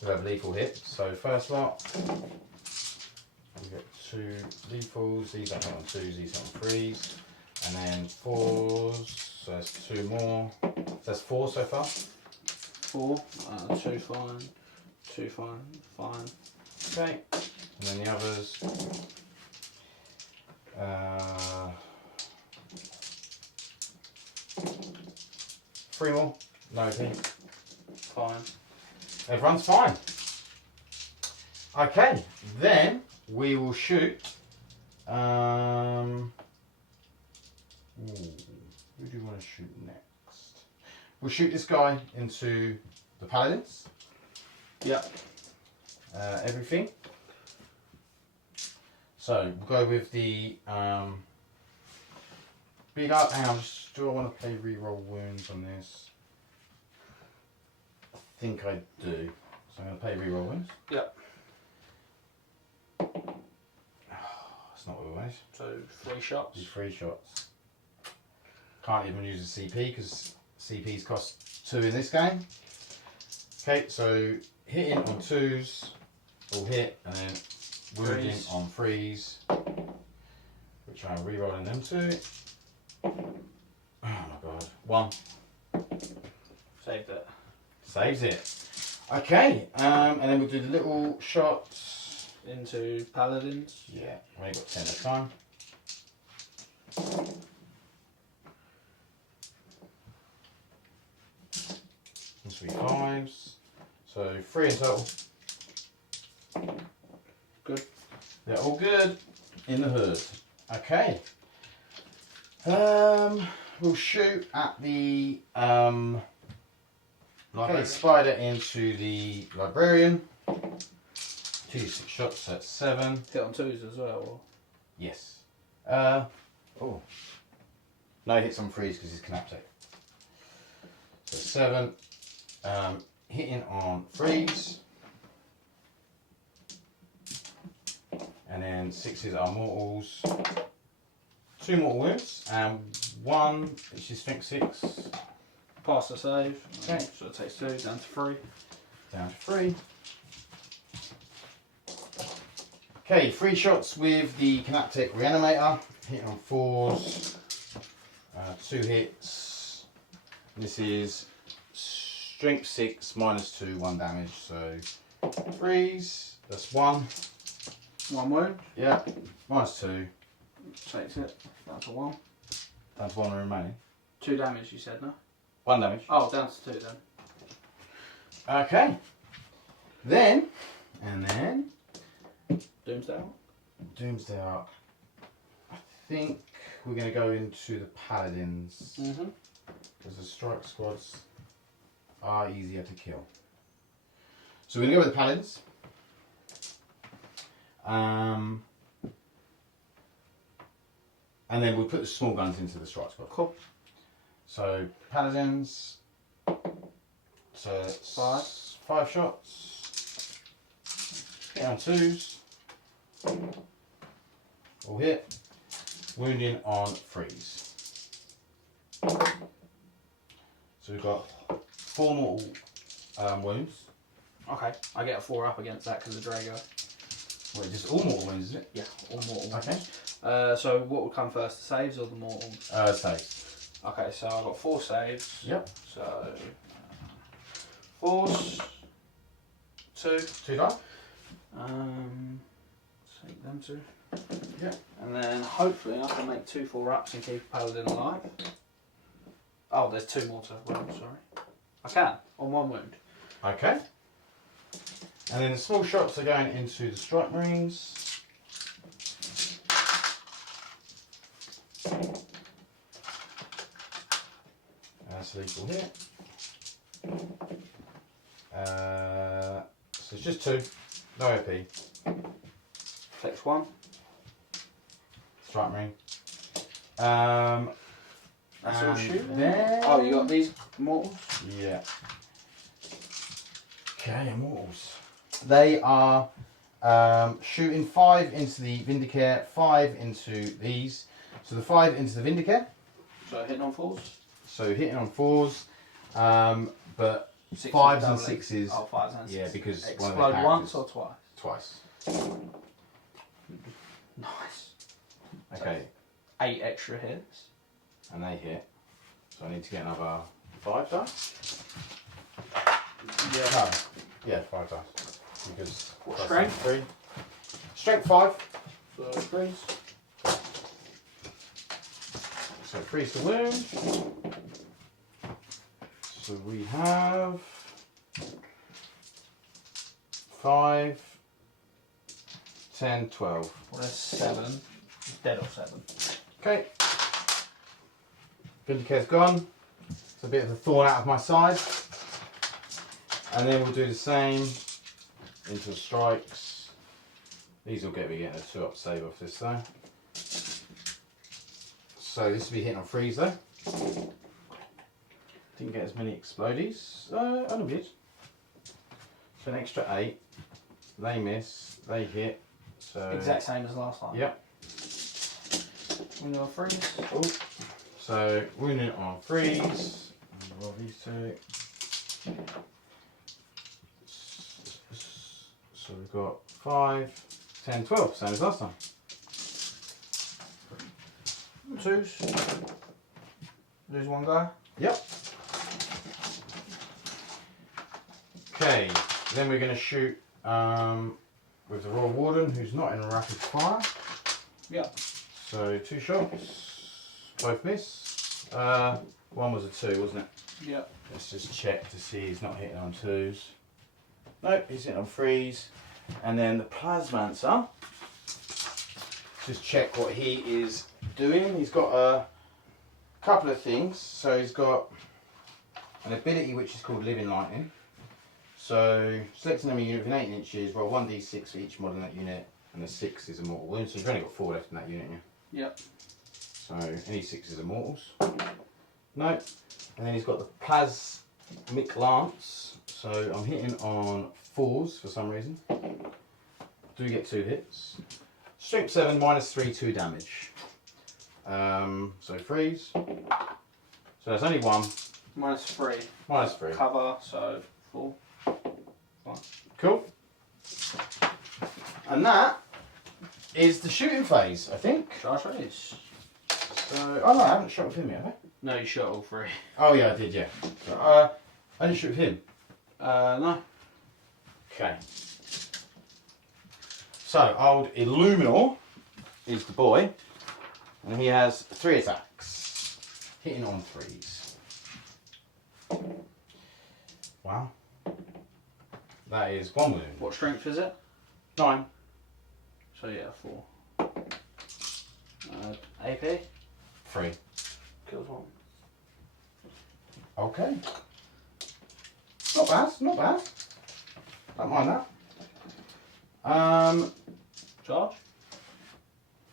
who have lethal hit. So first lot, we get 2 lethals. These are on 2s, these are on 3s, and then 4s. So that's 2 more. So that's 4 so far. 4. 2 fine. 2 fine. Fine. Okay. And then the others. 3 more. No hit. Fine. Everyone's fine. Okay, then we will shoot. Who do you want to shoot next? We'll shoot this guy into the paladins. Yep. Everything. So we'll go with the big up. Hang on, do I want to play reroll wounds on this? I think I do. So I'm going to play reroll wounds. Yep. That's not what we want. So 3 shots. Do 3 shots. Can't even use a CP because CPs cost 2 in this game. Okay, so hitting on 2s will hit, and then wounding on 3s, which I'm rerolling them to. Oh my god. 1. Saved it. Saves it. Okay, and then we'll do the little shots. into paladins. Yeah, I've only got 10 at a time. And 3 5s. So 3 in total. Good. They're all good in the hood. Okay. We'll shoot at the Spyder into the Librarian. 2d6 shots, so that's 7. Hit on 2s as well. Or? Yes. Oh. No hits on 3s because he's canaptic. So 7. Hitting on 3s. And then 6s are mortals. 2 mortal wounds and 1 which is strength 6. Pass the save. Okay. So it takes 2 down to 3. Down to 3. Okay, 3 shots with the Canaptic Reanimator. Hitting on 4s. 2 hits. This is strength 6 minus 2, 1 damage. So 3s. That's 1. 1 wound. Yeah. Minus 2. Takes it down to 1. Down to 1 remaining. 2 damage, you said, no? 1 damage. Oh, down to 2 then. Okay. Then, and then, Doomsday. Doomsday Arc. I think we're going to go into the paladins. Because the strike squads are easier to kill. So we're going to go with the paladins. And then we'll put the small guns into the strike squad. Cool. So paladins. So it's 5 shots. Hit on 2s. All hit. Wounding on 3s. So we've got 4 mortal wounds. Okay, I get a 4 up against that because of Draigo. Wait, just all mortal wounds, is it? Yeah, all mortal. Okay. So what will come first, the saves or the mortals? Saves. Okay, so I've got 4 saves. Yep. So, force, 2. 2 die. Take them 2. Yep. And then hopefully I can make 2 4-ups and keep a paladin alive. Oh, there's 2 more to wound, sorry. I can, on 1 wound. Okay. And then the small shots are going into the strike marines. That's lethal hit. So it's just 2. No OP. Flex 1. Strike marine. That's all shooting. Then... Oh, you got these mortals? Yeah. Okay, Immortals. They are shooting 5 into the Vindicare, 5 into these. So the 5 into the Vindicare. So hitting on 4s? So hitting on 4s, but 6s 5s and doubling. 6s. Oh, 5s and 6s. Yeah, because explode one of the once or twice? Twice. Nice. Okay. So 8 extra hits. And they hit. So I need to get another 5 dice. Yeah. No. Yeah, 5 dice. Because what strength? 3. Strength 5. So 3s. So 3's the wound. So we have 5, 10, 12. Well, there's 7. He's dead off 7. Okay. Vindicare's gone. It's a bit of a thorn out of my side. And then we'll do the same into the strikes. These will get me getting a 2-up save off this though. So this will be hitting on 3s though. Didn't get as many explodies. A bit. So an extra 8. They miss. They hit. So exact same as last time. Yep. Wounding on 3s. Oh. So wounding on 3s. Roll these 2. So we've got 5, 10, 12. Same as last time. 2s. Lose 1 guy. Yep. Okay, then we're going to shoot with the Royal Warden, who's not in rapid fire. Yeah. So 2 shots, both miss. One was a 2, wasn't it? Yeah. Let's just check to see he's not hitting on 2s. Nope, he's hitting on 3s. And then the Plasmancer, just check what he is doing. He's got a couple of things. So he's got an ability which is called Living Lightning. So select an enemy unit within 8 inches, roll 1d6 for each mod in that unit, and the 6 is a mortal wound. So you've only got 4 left in that unit, yeah? Yep. So any 6 is immortals. Nope. And then he's got the Plasmic Lance. So I'm hitting on 4s for some reason. Do get 2 hits. Strength 7, -3, 2 damage. So freeze. So that's only 1. -3. -3. Cover, so 4. Fine. Cool. And that is the shooting phase, I think. Charge phase. So, oh no, I haven't shot with him yet, have I? No, you shot all 3. Oh yeah, I did, yeah. So, I didn't shoot with him. No. Okay. So, old Illuminor is the boy, and he has 3 attacks, hitting on 3s. Wow. That is 1 wound. What strength is it? 9. So yeah, 4. AP? 3. Kills 1. Okay. Not bad, not bad. Don't mind that. Charge?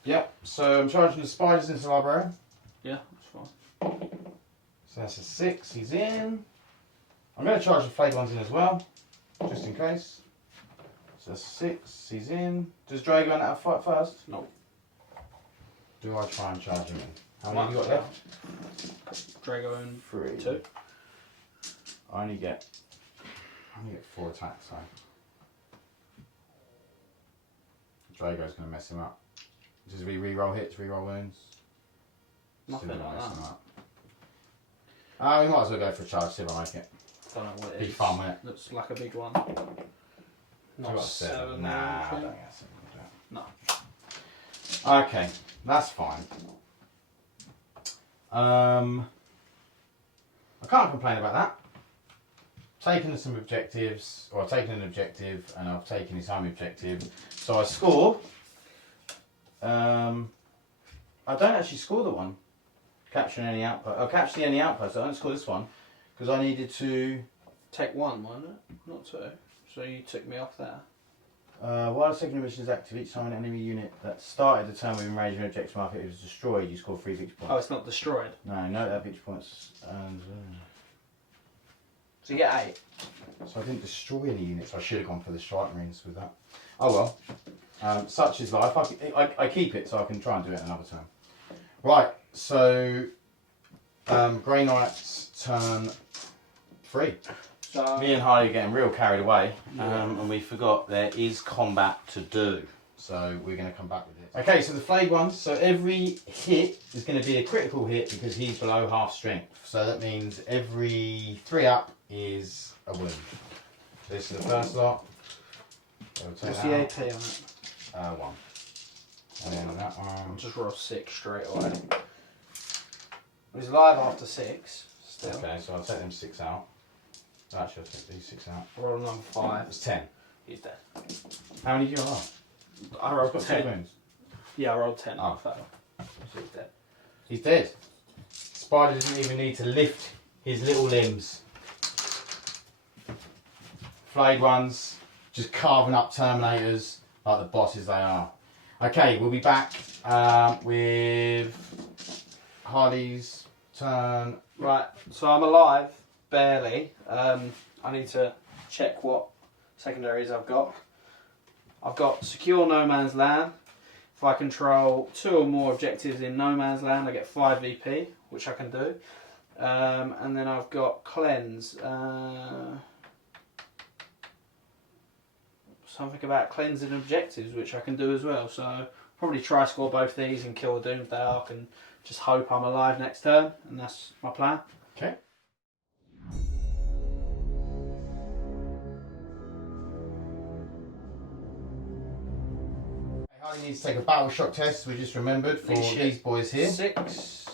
Yeah, so I'm charging the Spyders into the Librarian. Yeah, that's fine. So that's a 6, he's in. I'm going to charge the Flayed ones in as well, just in case. So that's 6, he's in. Does Draigo want to have a fight first? No. Do I try and charge him in? How many have you got left? Draigo and 3. 2. I only get 4 attacks, so. Draigo's going to mess him up. Does he re-roll hits, re-roll wounds? Nothing Still like mess that. him up. We might as well go for a charge, see if I make it. Don't know what it Be is. fun, won't it? Looks like a big one. Not 7. Nah, I don't think that's 7. No. Okay, that's fine. I can't complain about that. Taken some objectives, or I've taken an objective, and I've taken his home objective. So I score. I don't actually score the one. Capturing any outpost. I'll capture the any outpost. I don't score this one because I needed to Take 1, wasn't it? Not 2. So you took me off there. while the secondary mission is active, each time an enemy unit that started the turn within range of an objective market is destroyed, you score 3 victory points. Oh, it's not destroyed. No, note that victory points. And, So you get 8. so I didn't destroy any units. I should have gone for the strike marines with that. Oh well. Such is life. I keep it so I can try and do it another turn. Right, so Grey Knight's turn 3. So Me and Harley are getting real carried away, and we forgot there is combat to do. So we're going to come back with it. Okay, so the Flayed ones. So every hit is going to be a critical hit because he's below half strength. So that means every 3 up is a wound. This is the first lot. So we'll take what's that the out. AP on it? 1. And then that one. Just roll 6 straight away. He's live after 6. Still. Okay, so I'll take them 6 out. Actually, I'll take these 6 out. Roll number 5. It's 10. He's dead. How many do you roll? I I've rolled got 2 10. wounds. Yeah, I rolled 10. Oh. So he's dead. He's dead. Spyder doesn't even need to lift his little limbs. Flayed ones, just carving up Terminators like the bosses they are. Okay, we'll be back with Harley's turn. Right, so I'm alive, barely. I need to check what secondaries I've got. I've got Secure No Man's Land. If I control 2 or more objectives in No Man's Land, I get 5 VP, which I can do. And then I've got Cleanse. Something about cleansing objectives, which I can do as well. So probably try score both these and kill a Doomsday Ark and just hope I'm alive next turn. And that's my plan. Okay. I need to take a battle shock test. We just remembered for these boys here. 6.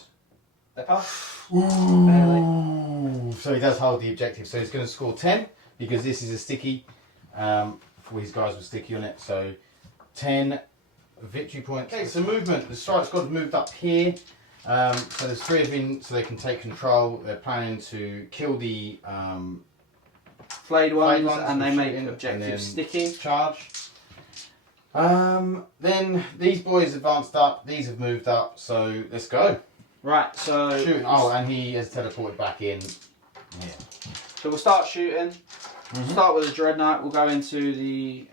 They pass. Ooh. So he does hold the objective. So he's going to score 10 because this is a sticky. For these guys with sticky on it. So 10 victory points. Okay, so movement. The strike squad have moved up here. So there's 3 of them, so they can take control. They're planning to kill the Flayed ones, and they make objective sticky. Charge. Then these boys advanced up. These have moved up. So let's go. Right. So shooting. Oh, and he has teleported back in. Yeah. So we'll start shooting. We'll start with the Dreadknight. We'll go into the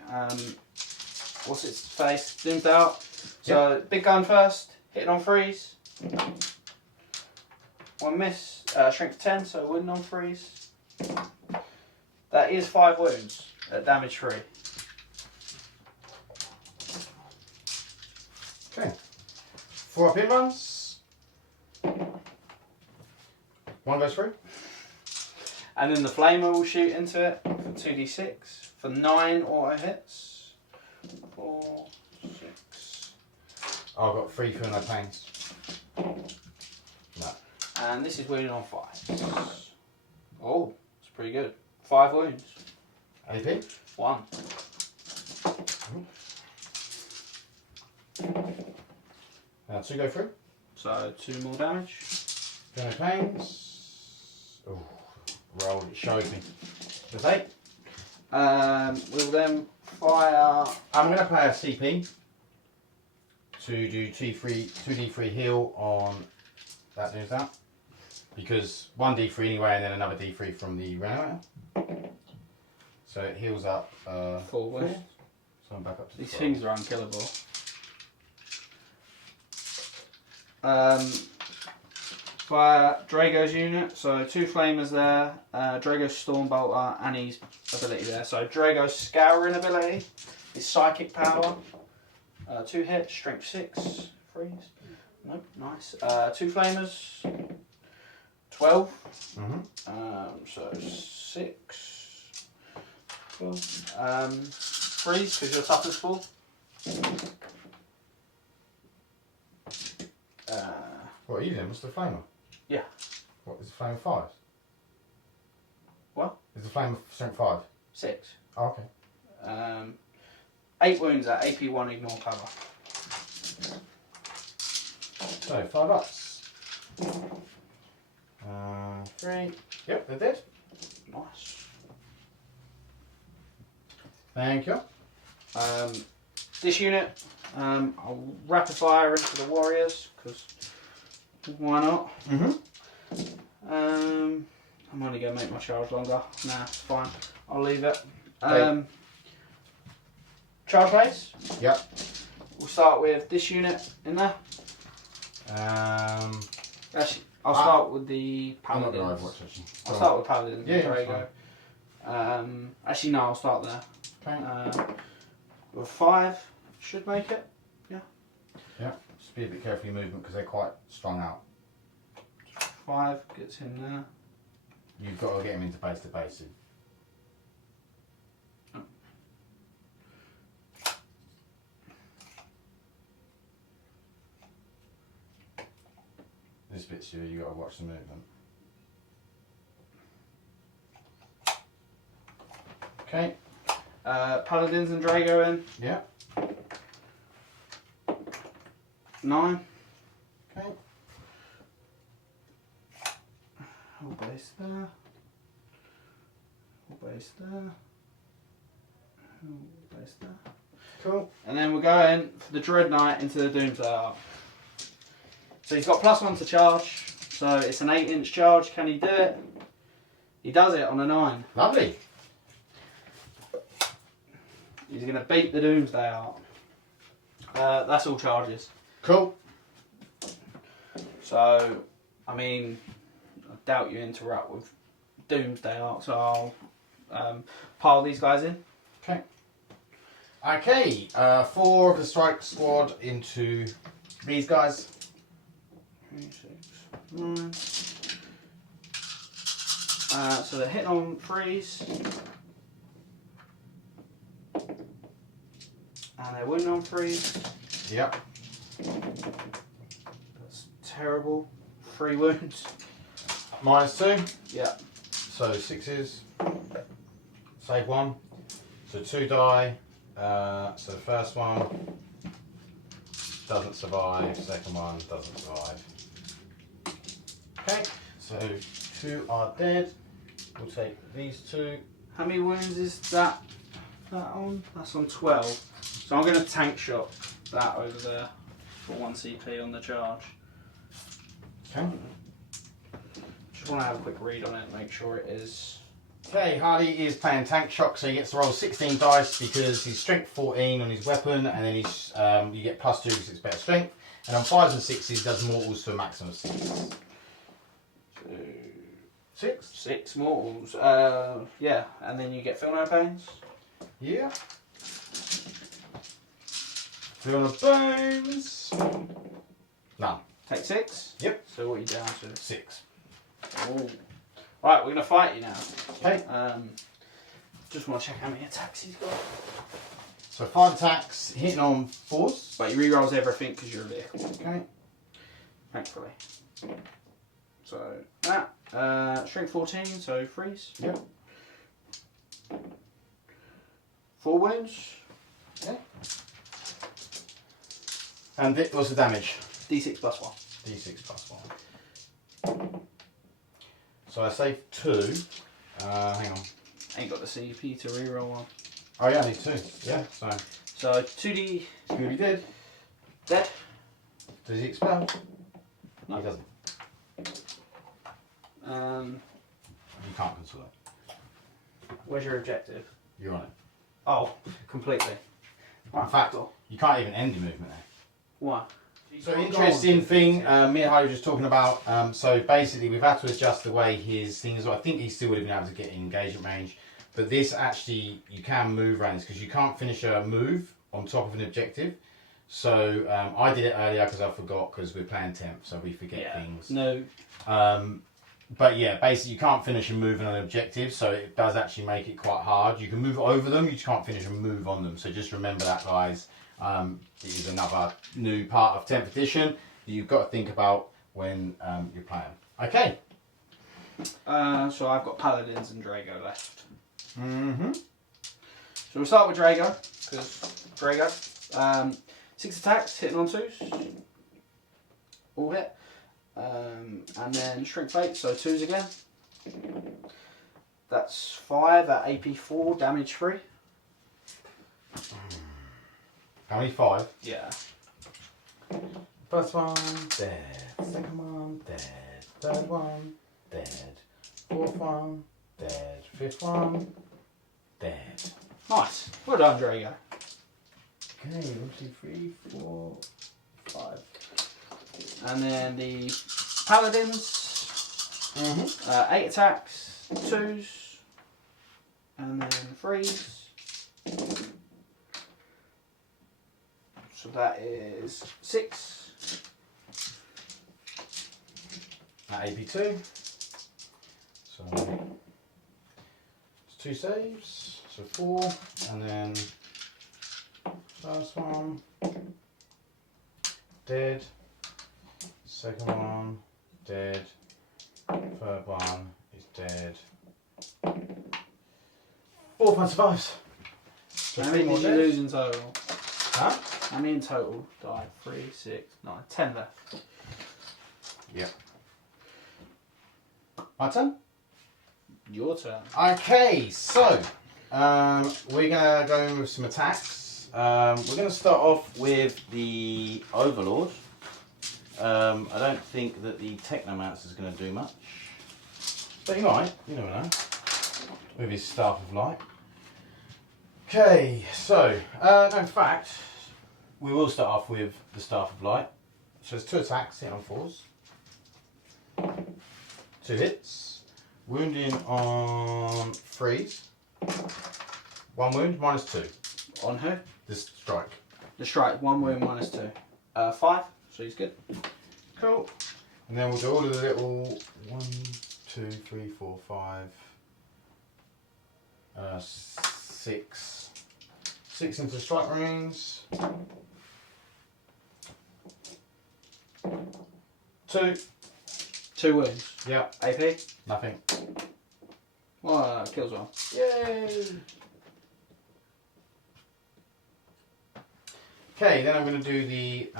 what's its face? Zoomed out. So big gun first. Hitting on freeze. 1 miss. Shrink to 10. So wooden on freeze. That is 5 wounds at damage free. Okay. 4 up in runs. 1 goes through. And then the Flamer will shoot into it for 2d6 for 9 auto hits. 4, 6. Oh, I've got 3 for no pains. No. And this is wounded on 5. Oh, it's pretty good. 5 wounds. AP? 1. Now 2 go through. So 2 more damage. No pains. Oh, rolled, it showed me. With 8. We'll then fire. I'm going to play a CP to do 2d3 heal on that dude's out. Because 1d3 anyway, and then another d3 from the Reanimator. So it heals up 4 wounds. So I'm back up to These 12. things are unkillable. Fire Draigo's unit, so 2 flamers there, Draigo's Stormbolter and his ability there. So Draigo's Scouring ability, his psychic power, 2 hits, strength 6, freeze. Nope, nice. 2 flamers, 12. So 6. 12. Freeze because your toughness 4. What are you doing? What's the flamer? Yeah. What is the flame of 5? What? Is the flame of strength 5? 6. Oh, okay. 8 wounds at AP 1 ignore cover. So 5 ups. 3. Yep, they're dead. Nice. Thank you. This unit, I'll rapid fire into the warriors because why not? I'm only going to make my charge longer. Nah, it's fine. I'll leave it. Charge phase. Yep. We'll start with this unit in there. Actually, I'll start with the paladins. I'll start with paladins and Draigo. Actually, no, I'll start there. Okay. With 5, should make it. Yeah. Yeah. Just be a bit careful your movement because they're quite strung out. 5 gets him there. You've got to get him into base to base. This bit's you. You got to watch the movement. Okay. Paladins and Draigo in. Yeah. 9. Okay. Whole base there. Whole base there. Whole base there. Cool. And then we're going for the Dreadknight into the Doomsday Arc. So he's got +1 to charge. So it's an 8-inch charge. Can he do it? He does it on a 9. Lovely. He's going to beat the Doomsday Arc. That's all charges. Cool. So, I mean, I doubt you interrupt with Doomsday Arc, so I'll pile these guys in. Okay. Okay, 4 of the strike squad into these guys. 3, 6, 9. So they're hitting on freeze. And they're wounding on freeze. Yep. That's terrible. 3 wounds. -2. Yeah. So 6s. Save 1. So 2 die. So the first one doesn't survive. Second one doesn't survive. Okay. So 2 are dead. We'll take these 2. How many wounds is that on? That's on 12. So I'm going to tank shot that over there for 1 CP on the charge. Okay. Just want to have a quick read on it and make sure it is. Okay, Hardy is playing tank shock, so he gets to roll 16 dice because he's strength 14 on his weapon, and then he's you get +2 because it's better strength. And on 5s and 6s, he does mortals for a maximum of 6. 6? 6 mortals. Yeah, and then you get feel no pains. Yeah. Feel no bones. None. Take 6. Yep. So what are you down to? 6. Ooh. Right, we're going to fight you now. Okay. Just want to check how many attacks he's got. So 5 attacks, hitting on 4s. But he rerolls everything because you're a vehicle. Okay. Thankfully. So that. Strength 14, so freeze. Yep. 4 wounds. Okay. And what's the damage? D6 plus 1. D6 plus 1. So I save 2. Hang on. Ain't got the CP to reroll one. Oh yeah, I need 2. Yeah, So 2D. Scooby dead. Dead. Does he expel? No. He doesn't. You can't cancel it. Where's your objective? You're on it. Oh, completely. In fact, you can't even end your movement there. Why? So interesting thing, me and Harry were just talking about, so basically we've had to adjust the way his thing is. I think he still would have been able to get in engagement range, but this actually, you can move around this because you can't finish a move on top of an objective. So I did it earlier because I forgot because we're playing temp, so we forget things. No. But yeah, basically you can't finish a move on an objective, so it does actually make it quite hard. You can move over them, you just can't finish a move on them. So just remember that, guys. It is another new part of 10th edition that you've got to think about when you're playing. Okay. So I've got paladins and Draigo left. Mm-hmm. So we'll start with Draigo, because Draigo. 6 attacks, hitting on 2s. All hit. And then Shrink Fate, so 2s again. That's 5 at AP 4, damage 3. How many? 5? Yeah. First one, dead. Second one, dead. Third one, dead. Fourth one, dead. Fifth one, dead. Nice. Well done, Draigo. Okay, 1, 2, 3, 4, 5. And then the paladins. 8 attacks, 2s, and then 3s. So that is 6. At AP2. So it's 2 saves, so 4, and then first one, dead. Second one, dead. Third one is dead. Fourth one survives. So How 3 many more did you dead. lose in total? Huh? How many in total died? 3, 6, 9, 10 left. Yep. My turn? Your turn. Okay, so we're gonna go in with some attacks. We're gonna start off with the Overlord. I don't think that the Technomancer is going to do much, but he might. You never know. With his Staff of Light. Okay, so in fact, we will start off with the Staff of Light. So there's 2 attacks, hitting on 4s. 2 hits. Wounding on 3s. 1 wound, -2. On who? This strike. The strike, 1 wound, -2. 5, so he's good. Cool. And then we'll do all of the little 1, 2, 3, 4, 5, 6. 6 into strike rings. 2. 2 wounds. Yeah. AP? Nothing. Well, kills one. Yay! Okay, then I'm going to do the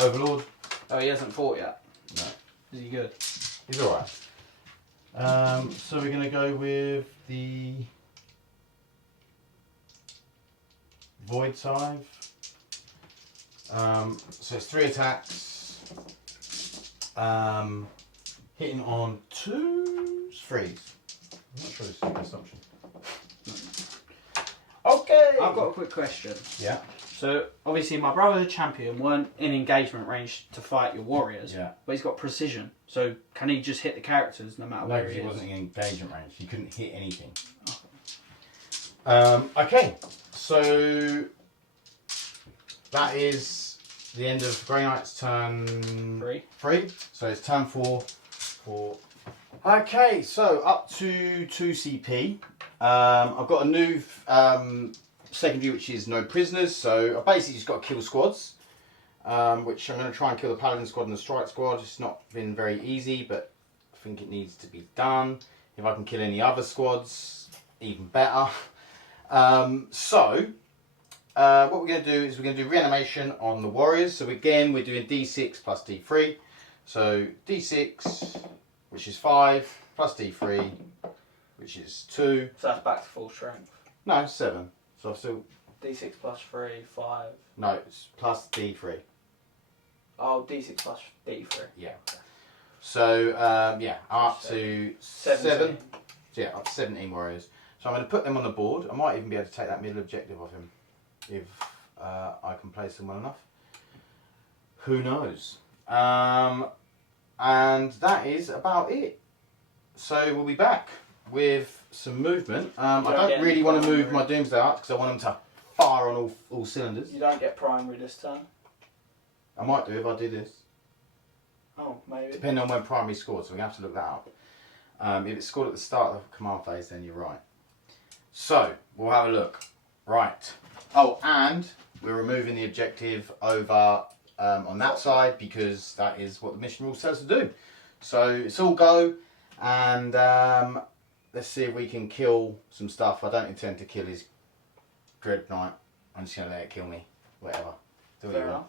Overlord. Oh, he hasn't fought yet. No. Is he good? He's alright. So we're going to go with the Void Scythe. So it's 3 attacks. Hitting on 2 3s. I'm not sure this is the best option. Okay! I've got a quick question. Yeah. So, obviously my Brotherhood champion weren't in engagement range to fight your warriors. Yeah. But he's got precision. So, can he just hit the characters no matter No, where because he he is? wasn't in engagement range. He couldn't hit anything. Okay, so that is the end of Grey Knight's turn 3. So it's turn 4 for. Okay, so up to 2 CP. I've got a new secondary which is no prisoners. So I basically just got to kill squads, which I'm going to try and kill the paladin squad and the strike squad. It's not been very easy, but I think it needs to be done. If I can kill any other squads, even better. What we're going to do is we're going to do reanimation on the warriors. So again, we're doing D6 plus D3. So D6, which is 5, plus D3, which is 2. So that's back to full strength. No, 7. So I've still. D6 plus 3, 5. No, it's plus D3. Oh, D6 plus D3. Yeah. So yeah, up to 7. So yeah, up to 17 warriors. So I'm going to put them on the board. I might even be able to take that middle objective off him if I can place them well enough. Who knows? And that is about it. So we'll be back with some movement. I don't really want to move my Doomsday out because I want them to fire on all cylinders. You don't get primary this turn? I might do if I do this. Oh, maybe. Depending on when primary scored, so we're going to have to look that up. If it's scored at the start of the command phase, then you're right. So, we'll have a look. Right. Oh, and we're removing the objective over on that side because that is what the mission rules tell us to do. So, it's all go, and let's see if we can kill some stuff. I don't intend to kill his dredknight. I'm just going to let it kill me. Whatever. Do what you want.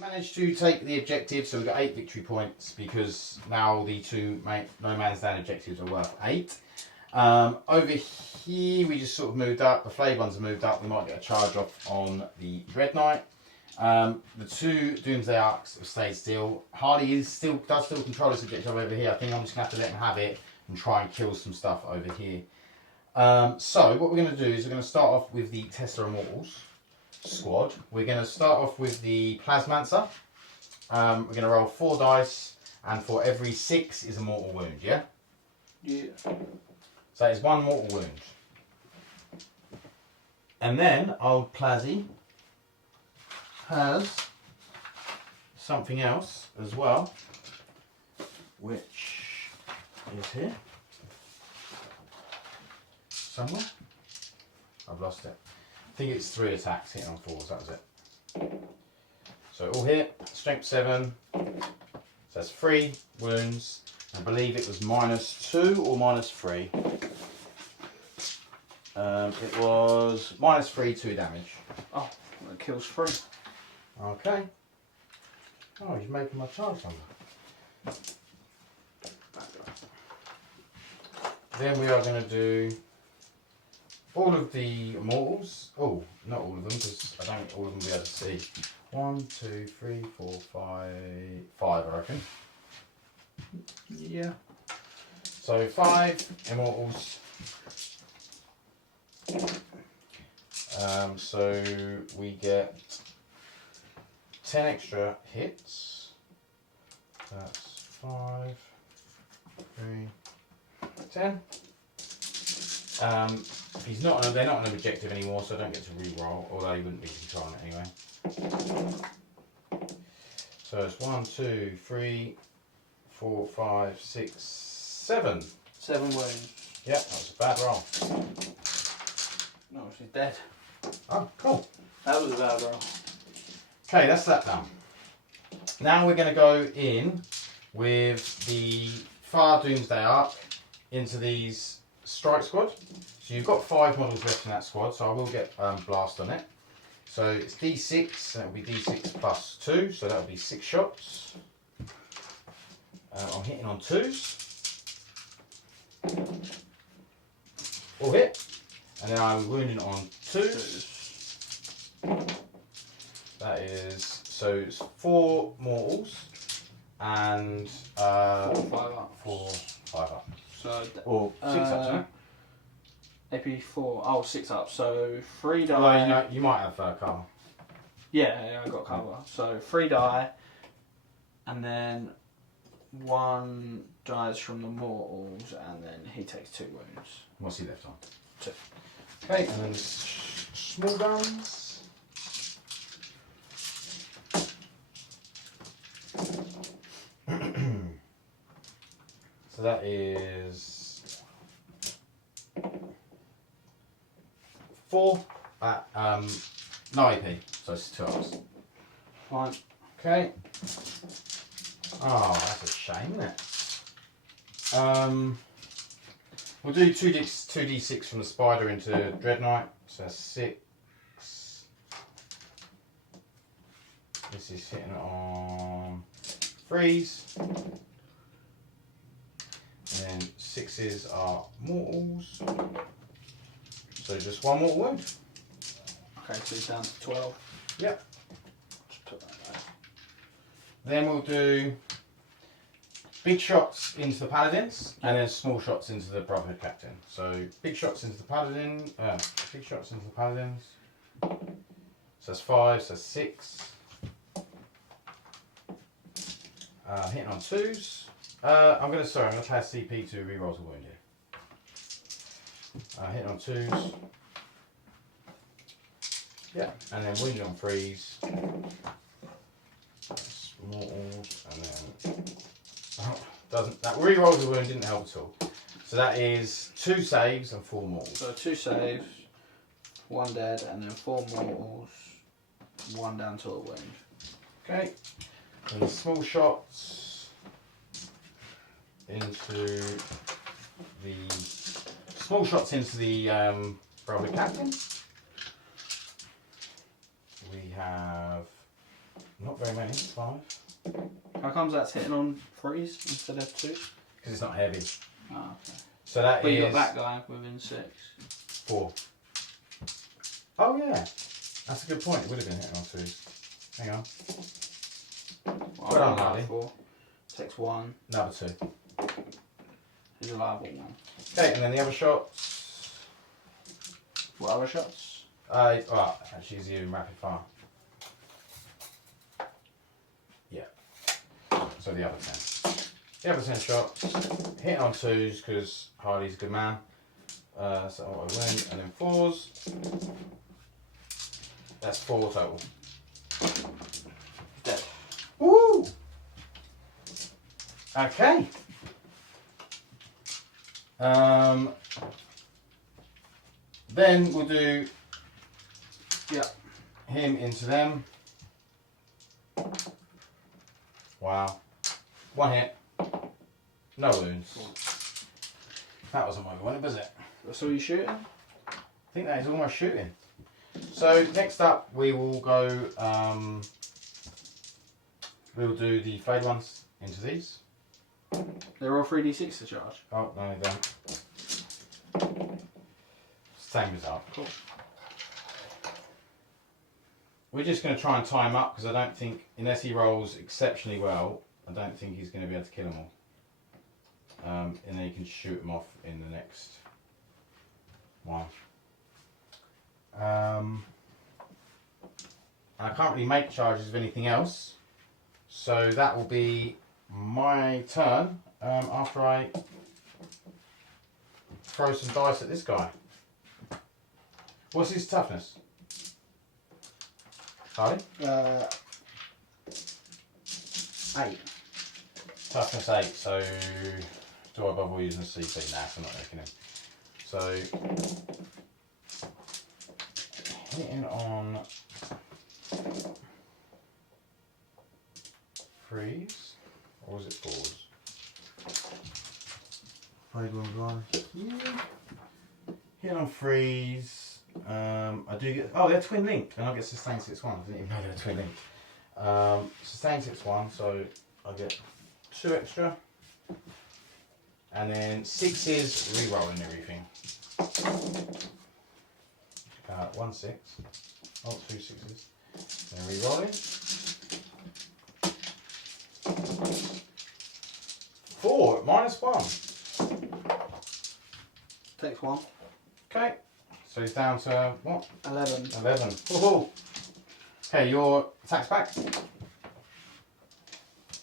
Managed to take the objective, so we've got 8 victory points because now the 2 no man's land objectives are worth 8. Over here we just sort of moved up, the Flayed ones have moved up, we might get a charge off on the dredknight. The 2 Doomsday Arcs have stayed still. Harley does still control this objective over here. I think I'm just going to have to let him have it and try and kill some stuff over here. So what we're going to do is we're going to start off with the Tesla Immortals squad. We're going to start off with the Plasmancer. We're going to roll 4 dice, and for every 6 is a mortal wound, yeah? Yeah. So it's 1 mortal wound. And then old Plasy has something else as well, which is here. Somewhere? I've lost it. I think it's 3 attacks hitting on 4s, that was it. So all hit, strength 7, so that's 3 wounds. I believe it was -2 or -3. It was -3, 2 damage. Oh, that kills 3. Okay. Oh, he's making my charge number. Then we are going to do all of the Immortals. Oh, not all of them, because I don't think all of them will be able to see. 1, 2, 3, 4, 5, I reckon. Yeah. So 5 Immortals. So we get 10 extra hits. That's 5, 3, 10. If he's not, they're not on an objective anymore, so I don't get to re-roll, although he wouldn't be controlling it anyway. So it's 1, 2, 3, 4, 5, 6, 7. 7 wounds. Yep, that was a bad roll. No, she's dead. Oh, cool. That was a bad roll. Okay, that's that done. Now we're going to go in with the Fire Doomsday Arc into these strike squad. So you've got 5 models left in that squad, so I will get blast on it. So it's D6, that will be D6 plus 2, so that will be 6 shots. I'm hitting on 2s. All hit. And then I'm wounding on 2s. That is, so it's 4 mortals and 4 or 5 up. 4, 5 up. So, Or 6 up, isn't it? AP 4, oh 6 up. So 3 die. Although, you know, you might have cover. Yeah, I got cover. So 3 die, and then 1 dies from the mortals, and then he takes 2 wounds. What's he left on? 2. Okay, and then small guns. So that is 4 at no AP, so it's 2 ups. Fine. Okay. Oh, that's a shame, isn't it? We'll do 2d6 from the Spyder into Dredknight, so that's 6. This is hitting on 3s. And then 6s are mortals. So just 1 mortal wound. Okay, so he's down to 12. Yep. Just put that there. Then we'll do big shots into the paladins and then small shots into the Brotherhood captain. So big shots into the paladins. So that's 5, so that's 6. Hitting on 2s. I'm gonna play a CP to reroll a wound here. Hitting on 2s. Yeah, and then wounded on 3s. Mortals, and then that rerolls a wound didn't help at all. So that is 2 saves and 4 mortals. So 2 saves, 1 dead, and then 4 mortals, 1 down to a wound. Okay, and the small shots into the Brotherhood captain. We have not very many, 5. How comes that's hitting on 3s instead of 2s? Because it's not heavy. Oh, okay. So that but is. you got that guy within 6. 4. Oh yeah, that's a good point. It would have been hitting on 2s. Hang on. Well, Put on, I Hardy. 4. Takes 1. Another 2. He's a liable 1. Okay, and then the other shots. What other shots? Actually, he's using rapid fire. Yeah. So the other 10. The other 10 shots. Hit on 2s because Hardy's a good man. So I win. And then 4s. That's 4 total. Dead. Woo! Okay. Then we'll do him into them. Wow. 1 hit. No wounds. That wasn't what we wanted, was it? That's all you shooting? I think that is almost shooting. So next up we will go, we'll do the Flayed ones into these. They're all 3d6 to charge. Oh, no they don't. Same result. Cool. We're just going to try and tie him up because I don't think, unless he rolls exceptionally well, I don't think he's going to be able to kill them all. And then you can shoot them off in the next one. I can't really make charges of anything else, so that will be my turn after I throw some dice at this guy. What's his toughness? Harley? 8. Toughness 8, so do I bother using a CP? Nah, I'm not making him. So, hitting on freeze, or was it fours? Flayed one here. Hitting on freeze. I do get. Oh, they're twin link, and I get sustain 6-1. I didn't even know they were twin link. Sustain 6-1, so I get 2 extra. And then 6 is re-rolling everything. 1 6. Oh, 2 6s. Then re-rolling. 4 -1. Takes 1. Okay. So he's down to what? 11. 11. Woohoo! Okay, your attack's back.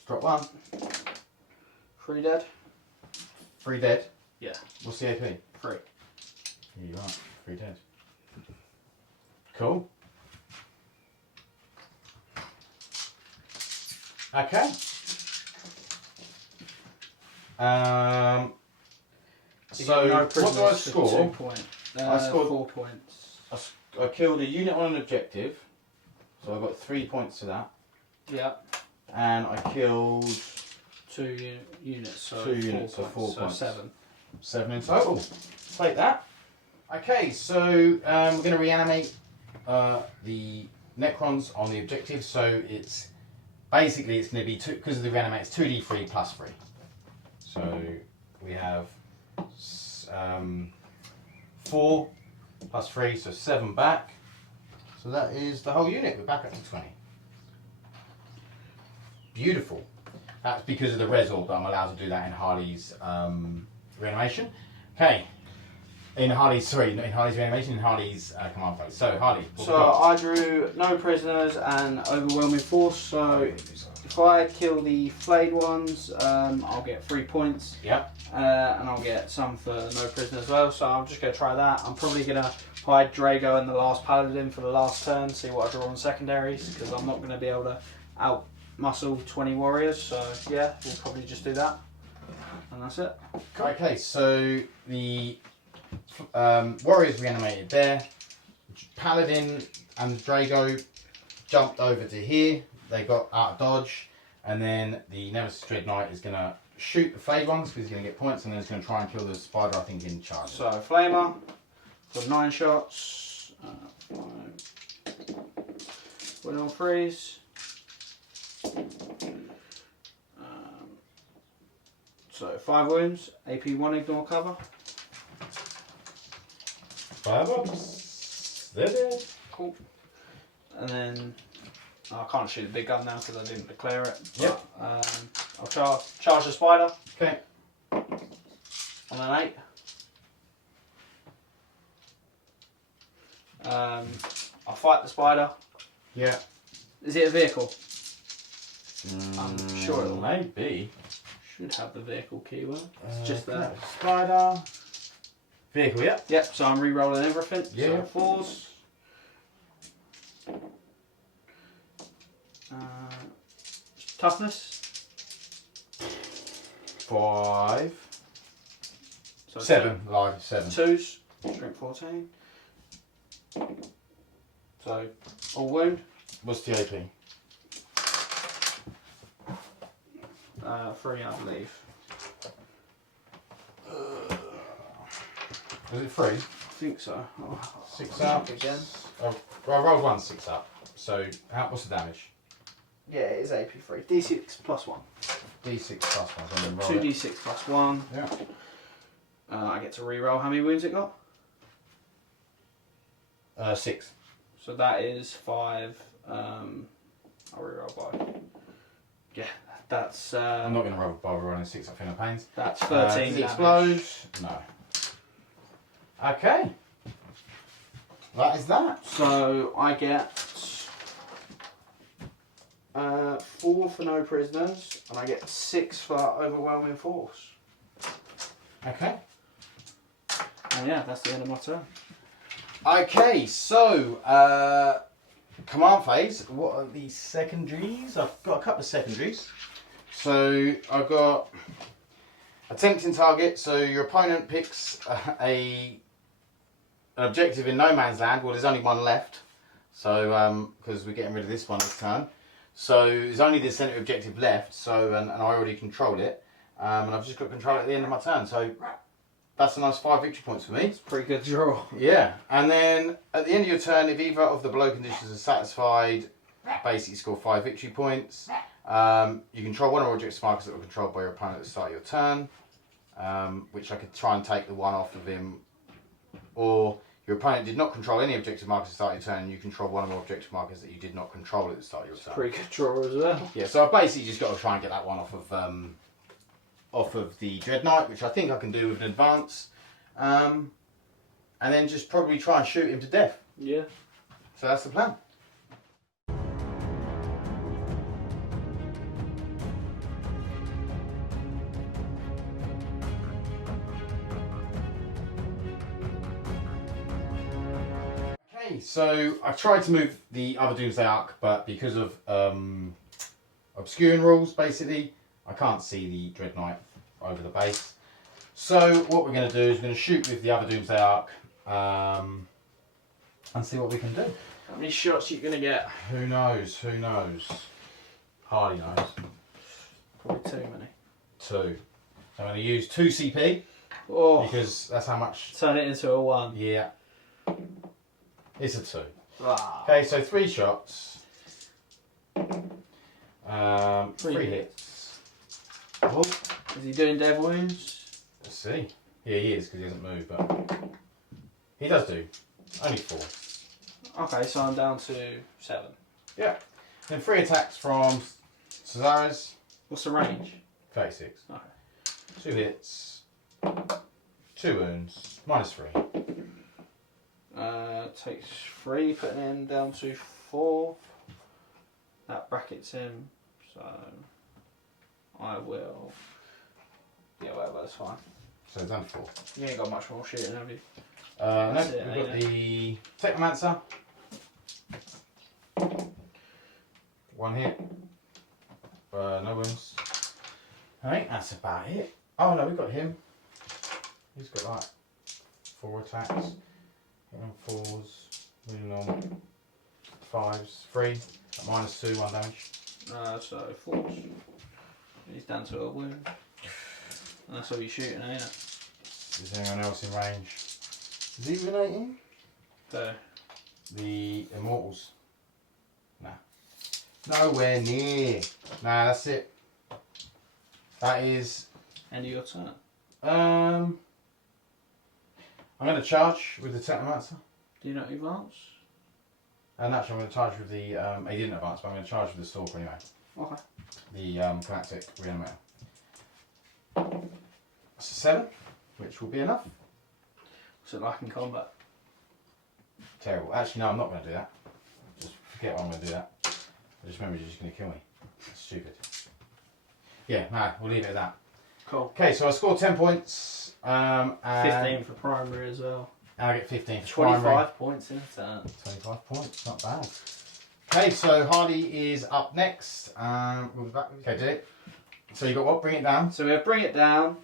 Drop 1. 3 dead. 3 dead. Yeah. What's the AP? 3. Here you are. 3 dead. Cool. Okay. So No what do I prisoners for score? 2 points. I scored 4 points. I killed a unit on an objective, so I got 3 points to that. Yeah. And I killed 2 units, so 2 4 units, so points. 4 So points. 7. 7 in total. Take that. Okay, so we're going to reanimate the Necrons on the objective. So it's basically it's going to be because of the reanimate. It's 2d3 plus 3. So we have 4 plus 3, so 7 back. So that is the whole unit. We're back up to 20. Beautiful. That's because of the res orb, but I'm allowed to do that in Harley's reanimation. Okay. In Harley's reanimation, in Harley's command phase. So Harley. So I drew no prisoners and overwhelming force. So if I kill the flayed ones, I'll get 3 points. Yep. And I'll get some for no prisoners as well. So I'm just going to try that. I'm probably going to hide Draigo and the last paladin for the last turn. See what I draw on secondaries, because I'm not going to be able to out muscle 20 warriors. So yeah, we'll probably just do that. And that's it. Okay, so the warriors reanimated there. Paladin and Draigo jumped over to here. They got out of dodge, and then the Nemesis Dreadknight is going to shoot the Flayed ones because he's going to get points, and then he's going to try and kill the Spyder, I think, in charge. So Flamer for 9 shots. 5. Win on freeze. So 5 wounds. AP 1 ignore cover. 5 ups. They're dead. Cool. And then I can't shoot the big gun now because I didn't declare it. Yep. But, I'll charge the Spyder Okay. on an 8. I'll fight the Spyder. Yeah. Is it a vehicle? I'm sure it'll maybe. should have the vehicle keyword. It's just there. Spyder. Vehicle, yeah. Yep, so I'm re-rolling everything. Yeah. So 4s. Toughness. 5. So 7. Large 7. 2s. Strength 14. So all wound. What's the AP? 3, I believe. Was it 3? I think so. Oh, 6 I'll up. check again. Oh, well, I rolled 1 6 up. So what's the damage? Yeah, it is AP 3. D6 plus 1. D6 plus 1. So then roll 2d6 plus 1. Yeah. I get to re-roll. How many wounds it got? 6. So that is 5. I'll re-roll by. Yeah, that's. I'm not going to roll by rolling 6 up in the pains. That's 13 Does it damage. explode? No. Okay. That is that. So I get 4 for no prisoners, and I get 6 for overwhelming force. Okay. And yeah, that's the end of my turn. Okay, so command phase. What are the secondaries? I've got a couple of secondaries. So I've got attempting target. So your opponent picks an objective in no man's land. Well, there's only one left. So because we're getting rid of this one this turn. So there's only the centre objective left. So and I already control it. And I've just got control at the end of my turn. So that's a nice 5 victory points for me. It's a pretty good draw. Yeah, and then at the end of your turn, if either of the below conditions are satisfied, basically score 5 victory points. You control one of your objective markers that were controlled by your opponent at the start of your turn, which I could try and take the one off of him. Or your opponent did not control any objective markers at the start of your turn, and you control one of your objective markers that you did not control at the start of your turn. Pretty good draw as well. Yeah, so I've basically just got to try and get that one off of the dredknight, which I think I can do with an advance. And then just probably try and shoot him to death. Yeah. So that's the plan. Okay, so I've tried to move the other Doomsday Arc, but because of obscuring rules, basically, I can't see the Dreadknight over the base. So what we're going to do is we're going to shoot with the other Doomsday Arc and see what we can do. How many shots are you going to get? Who knows? Who knows? Hardy knows. Probably too many. 2. So I'm going to use 2 CP because that's how much. Turn it into a 1. Yeah. It's a 2. Ah. Okay, so 3 shots. 3 hits. Oh. Is he doing dead wounds? Let's see. Yeah, he is because he hasn't moved, but he does do. Only 4. Okay, so I'm down to 7. Yeah. Then 3 attacks from Szeras. What's the range? 36. Okay. 2 hits. 2 wounds. -3. Takes 3, putting him down to 4. That brackets him, so I will. Yeah, whatever, that's fine. So it's done 4. You ain't got much more shooting, have you? No, That's it, we've got ain't the Technomancer. 1 hit. No wounds. I think that's about it. Oh no, we've got him. He's got like 4 attacks. Hitting on 4s, moving on 5s, 3, at -2, 1 damage. So 4. He's down to a wound. And that's all you're shooting, ain't it? Is anyone else in range? Is he relating? So, The Immortals. Nah. Nowhere near. Nah, that's it. That is. end of your turn. I'm going to charge with the Technomancer. Do you not advance? And actually, I'm going to charge with the. He didn't advance, but I'm going to charge with the Stalker anyway. Okay. The Galactic Reanimator. That's a 7, which will be enough. What's it like in combat? Terrible. Actually, no, I'm not going to do that. Just forget I'm going to do that. I just remember you're just going to kill me. That's stupid. Yeah, no, we'll leave it at that. Cool. Okay, so I scored 10 points. And 15 for primary as well. And I get 15 for 25 primary. points in a turn. 25 points, not bad. Okay, so Hardy is up next. We'll be back. Okay, do it. So you got what? Bring it down. So we'll bring it down.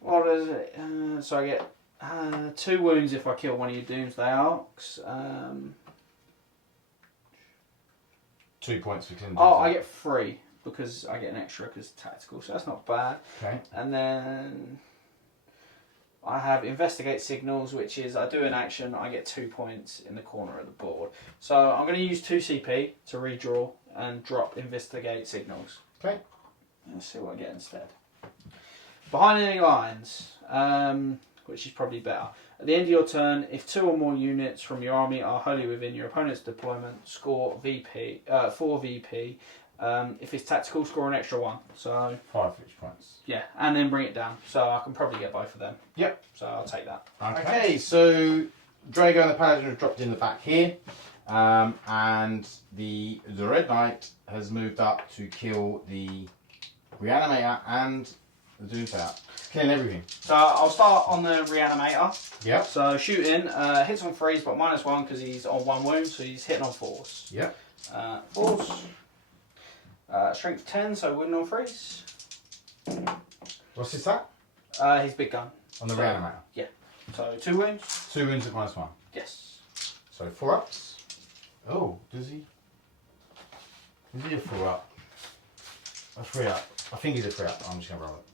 What is it? So I get 2 wounds if I kill one of your Doomsday Arcs. 2 points for contingency. Oh, I get 3 because I get an extra because tactical, so that's not bad. Okay. And then I have investigate signals, which is I do an action, I get 2 points in the corner of the board. So I'm going to use 2 CP to redraw and drop investigate signals. Okay. Let's see what I get instead. Behind enemy lines, which is probably better. At the end of your turn, if 2 or more units from your army are wholly within your opponent's deployment, score VP, 4 VP. If it's tactical, score an extra 1. So 5 for each points. yeah, and then bring it down. So I can probably get both of them. Yep. So I'll take that. Okay, so Draigo and the Paladin have dropped in the back here. And the dredknight has moved up to kill the Reanimator and the Doomsayer. Killing everything. So I'll start on the Reanimator. Yep. So shooting, hits on 3s, but -1 because he's on 1 wound, so he's hitting on 4s. Yep. 4s. Strength 10, so wooden on 3s. What's his stat? He's big gun. On the Reanimator? Yeah. So 2 wounds. 2 wounds at -1. Yes. So 4 ups. Oh, does he? Is he a 4 up? A 3 up? I think he's a 3 up. I'm just going to roll it.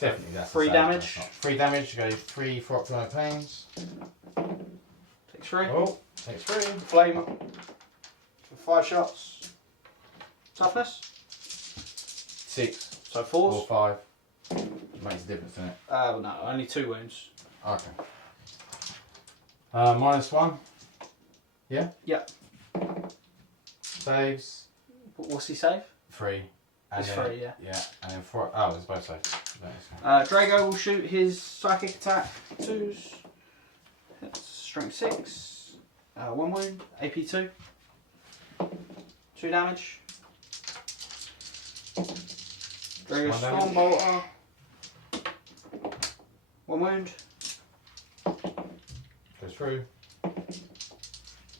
Definitely that's 3 damage. 3 damage, go 3 4 up to no pains. Takes 3. Oh, takes 3. Flame for 5 shots. Toughness. 6. So 4s. Or 5. Makes a difference, doesn't it? No, only 2 wounds. Okay. -1. Yeah? Yep. Saves. What's he save? 3. It's 3, yeah. Yeah, and then 4. Oh, it's both saves. Draigo will shoot his psychic attack. 2s. Hits strength 6. 1 wound. AP 2. 2 damage. Draigo Storm Bolter. 1 wound. Goes through.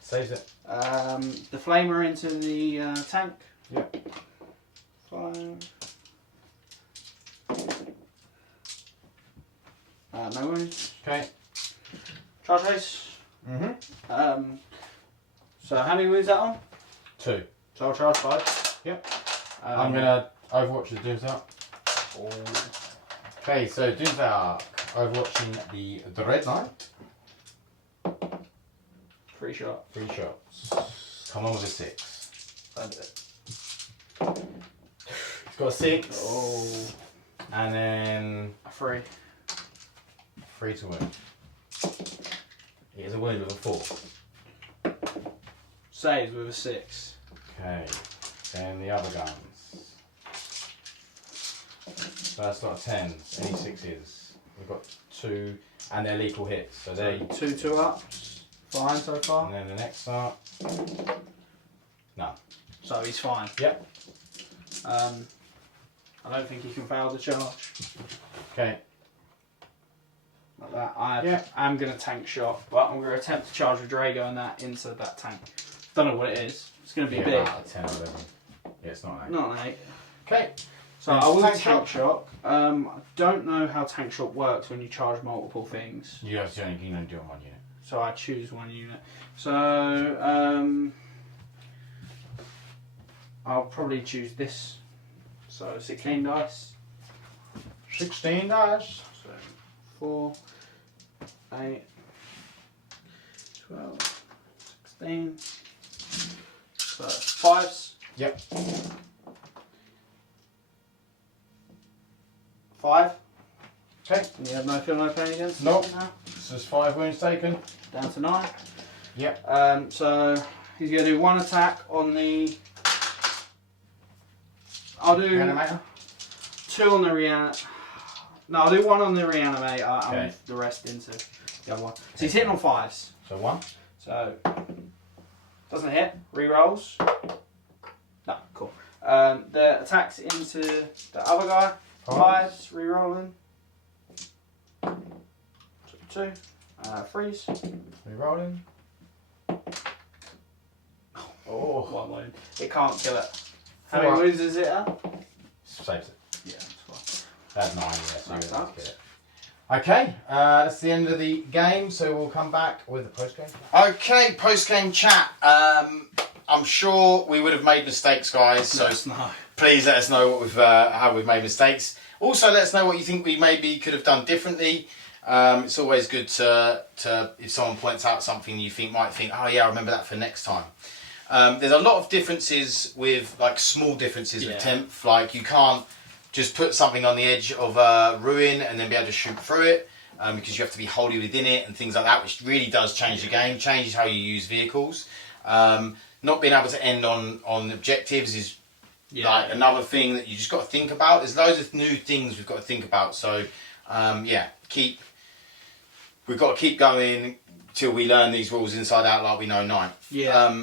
Saves it. The flamer into the tank. Yep. 5. No wounds. Okay. Charge race. So how many wounds is that on? 2. So I'll charge 5. Yep. I'm gonna Overwatch the Doomsayer. Okay, so Doomsayer overwatching the Dredknight. 3 shot. 3 shots. Come on with a 6. That's it. It's got a 6. Oh. And then 3. 3 to wound. It is a wound with a 4. Saves with a 6. Okay. Then the other guns. First lot of 10s. Any 6s. We've got 2, and they're lethal hits. So they. 2 2-ups. Fine so far. And then the next start. No. So he's fine. Yep. I don't think he can fail the charge. Okay. Like that. I am going to tank shot, but I'm going to attempt to charge with Draigo and that into that tank. Don't know what it is. It's going to be big. About 10 or 11. Yeah, it's not 8. Not an 8. Okay. So I will tank shot. I don't know how tank shot works when you charge multiple things. You have to only do it on 1 unit. So I choose 1 unit. So I'll probably choose this. So 16 dice. 16 dice. So 4, 8, 12, 16. So 5s. Yep. 5. Okay. And you have no feel, no pain against Nope. now. This is 5 wounds taken. Down to 9. Yep. So he's going to do 1 attack on the. I'll do Reanimator. 2 on the Reanimator. No, I'll do 1 on the Reanimator and the rest into the other one. So he's hitting on 5s. So 1. So doesn't hit. Rerolls. No, cool. The attacks into the other guy. 5s. Rerolling. 2. Freeze. Rerolling. Oh, 1 wound. It can't kill it. How 4 many wounds is it at? Saves it. Yeah, that's That's 9, yeah, so Nice you're able to ups. get it. Okay, that's the end of the game, so we'll come back with the post-game. Okay, post-game chat. I'm sure we would have made mistakes, guys, so please let us know what how we've made mistakes. Also, let us know what you think we maybe could have done differently. It's always good to if someone points out something you might think, oh yeah, I remember that for next time. There's a lot of differences with, like, small differences with Temp. Like, you can't just put something on the edge of a ruin and then be able to shoot through it, because you have to be wholly within it and things like that, which really does change the game, changes how you use vehicles. Not being able to end on objectives is like another thing that you just got to think about. There's loads of new things we've got to think about. So, we've got to keep going, till we learn these rules inside out like we know now. Yeah.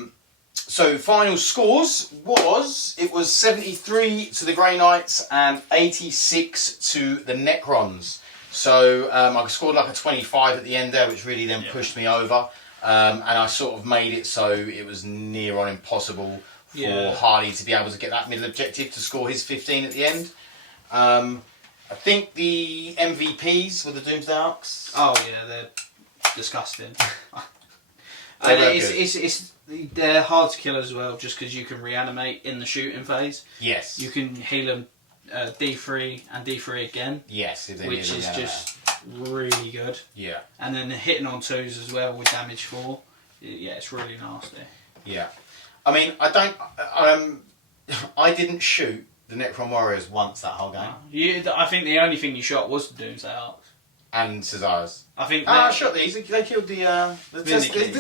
So final scores was 73 to the Grey Knights and 86 to the Necrons. So I scored like a 25 at the end there, which really then pushed me over. And I sort of made it so it was near on impossible for Harley to be able to get that middle objective to score his 15 at the end. I think the MVPs were the Doomsday Arcs. Oh yeah, they're disgusting. They're hard to kill as well, just because you can reanimate in the shooting phase. Yes. You can heal them D3 and D3 again. Yes, if they which is just really good. Yeah. And then hitting on 2s as well with damage 4. Yeah, it's really nasty. Yeah. I mean, I didn't shoot the Necron Warriors once that whole game. I think the only thing you shot was the Doomsday Arcs. And Cesar's. I think I shot these. They killed the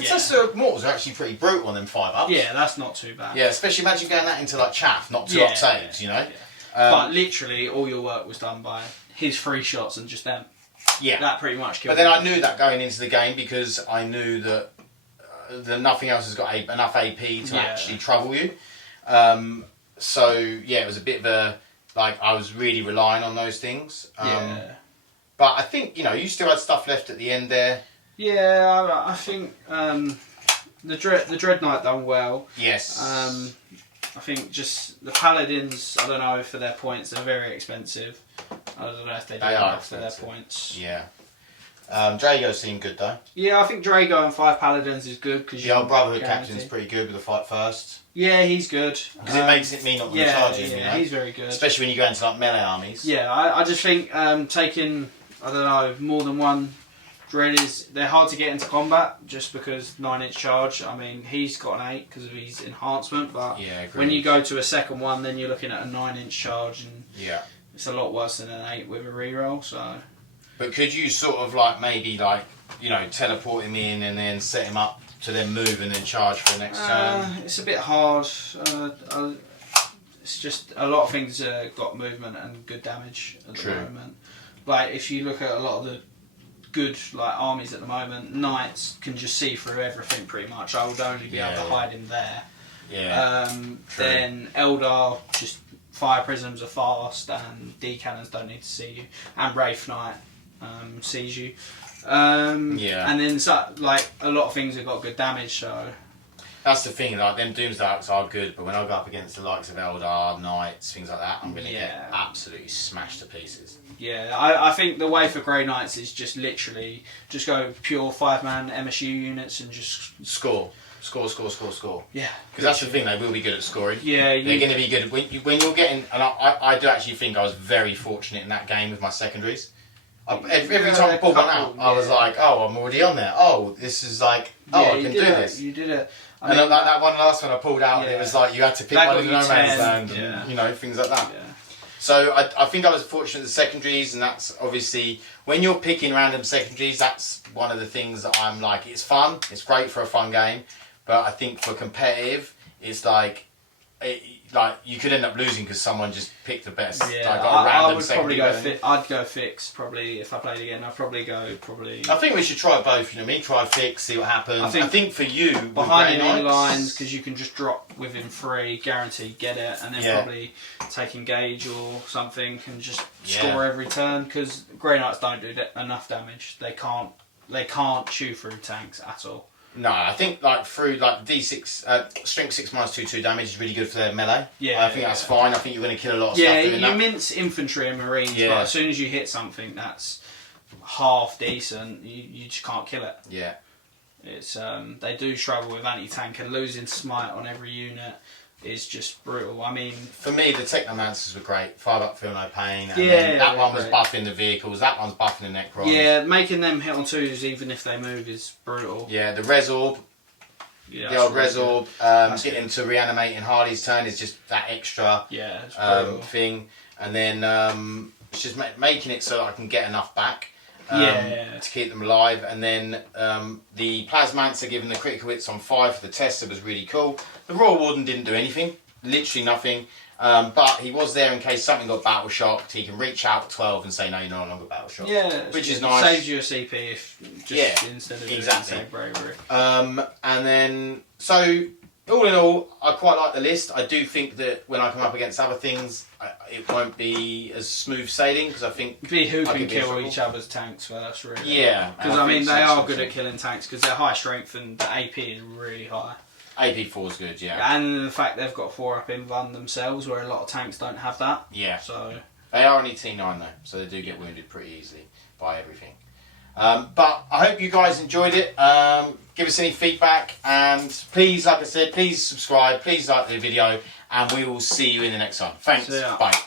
Tesla Immortals are actually pretty brutal on them 5-ups. Yeah, that's not too bad. Yeah, especially imagine going that into like chaff, not 2-up saves, you know. Yeah. But literally, all your work was done by his 3 shots and just them. Yeah, that pretty much killed. But then I knew that going into the game because I knew that nothing else has got enough AP to actually trouble you. So yeah, it was a bit of a I was really relying on those things. But I think, you still had stuff left at the end there. Yeah, I think the Dreadknight done well. Yes. I think just the Paladins, I don't know, for their points, they're very expensive. I don't know if they do enough for their points. Yeah. Draigo seemed good though. Yeah, I think Draigo and 5 Paladins is good. Cause the old Brotherhood captain's pretty good with the fight first. Yeah, he's good. Because it makes it mean not going to charge him, he's very good. Especially when you go into like melee armies. Yeah, I just think taking, I don't know, more than one Dread they're hard to get into combat just because 9-inch charge. I mean, he's got an 8 because of his enhancement, but when you go to a second one, then you're looking at a 9-inch charge, and it's a lot worse than an 8 with a reroll. So, but could you sort of maybe teleport him in and then set him up to then move and then charge for the next turn? It's a bit hard. It's just a lot of things got movement and good damage at the moment. Like if you look at a lot of the good armies at the moment, Knights can just see through everything pretty much. I would only be able to hide him there. Then Eldar, just fire prisms are fast and D cannons don't need to see you, and Wraith Knight sees you. And then a lot of things have got good damage, so that's the thing, them Doomsday Arcs are good, but when I go up against the likes of Eldar, Knights, things like that, I'm going to get absolutely smashed to pieces. Yeah, I think the way for Grey Knights is just literally just go pure 5-man MSU units and just score. Yeah. Because that's the thing, they will be good at scoring. Yeah. They're going to be good. When you're getting... And I do actually think I was very fortunate in that game with my secondaries. Every time I pulled one out, I was like, oh, I'm already on there. Oh, this is I can do this. You did it. And then that one last one I pulled out, and it was you had to pick one in the no man's land, and things like that. Yeah. So I think I was fortunate with the secondaries, and that's obviously when you're picking random secondaries, that's one of the things that I'm it's fun, it's great for a fun game, but I think for competitive, it's you could end up losing because someone just picked the best. Yeah, I would probably go. I'd go fix probably if I played again. I'd probably go. I think we should try both. Try fix, see what happens. I think for you behind enemy lines because you can just drop within 3, guaranteed get it, and then probably take engage or something and just score every turn. Because Grey Knights don't do enough damage. They can't chew through tanks at all. No, I think through D6 strength 6 minus 2 damage is really good for their melee. Yeah, I think that's fine. I think you're going to kill a lot of stuff. Yeah, you mince infantry and marines, but as soon as you hit something that's half decent, you just can't kill it. Yeah, it's they do struggle with anti-tank, and losing smite on every unit is just brutal. I mean, for me, the Technomancers were great. 5-up, feel no pain. And that one was buffing the vehicles. That one's buffing the Necrons. Yeah, making them hit on 2s even if they move is brutal. Yeah, the Resorb. Yeah, the old Resorb. Getting to reanimate in Harley's turn is just that extra thing. And then it's just making it so that I can get enough back. To keep them alive, and then the Plasmancer giving the critical hits on 5 for the Tesla was really cool. The Royal Warden didn't do anything, literally nothing. But he was there in case something got battle shocked. He can reach out at 12 and say, no, you're no longer battle shocked. Yeah, which is nice. Saves you a CP if instead of doing say bravery. And then, so all in all, I quite like the list. I do think that when I come up against other things, it won't be as smooth sailing because I think it'd be who can kill each other's tanks first, really. Yeah, because I mean they are good at killing tanks because they're high strength and the AP is really high. AP4 is good, yeah. And the fact they've got 4 up in Vun themselves, where a lot of tanks don't have that. Yeah. So they are only T9 though, so they do get wounded pretty easily by everything. But I hope you guys enjoyed it. Give us any feedback, and please, like I said, please subscribe, please like the video, and we will see you in the next one. Thanks. Bye.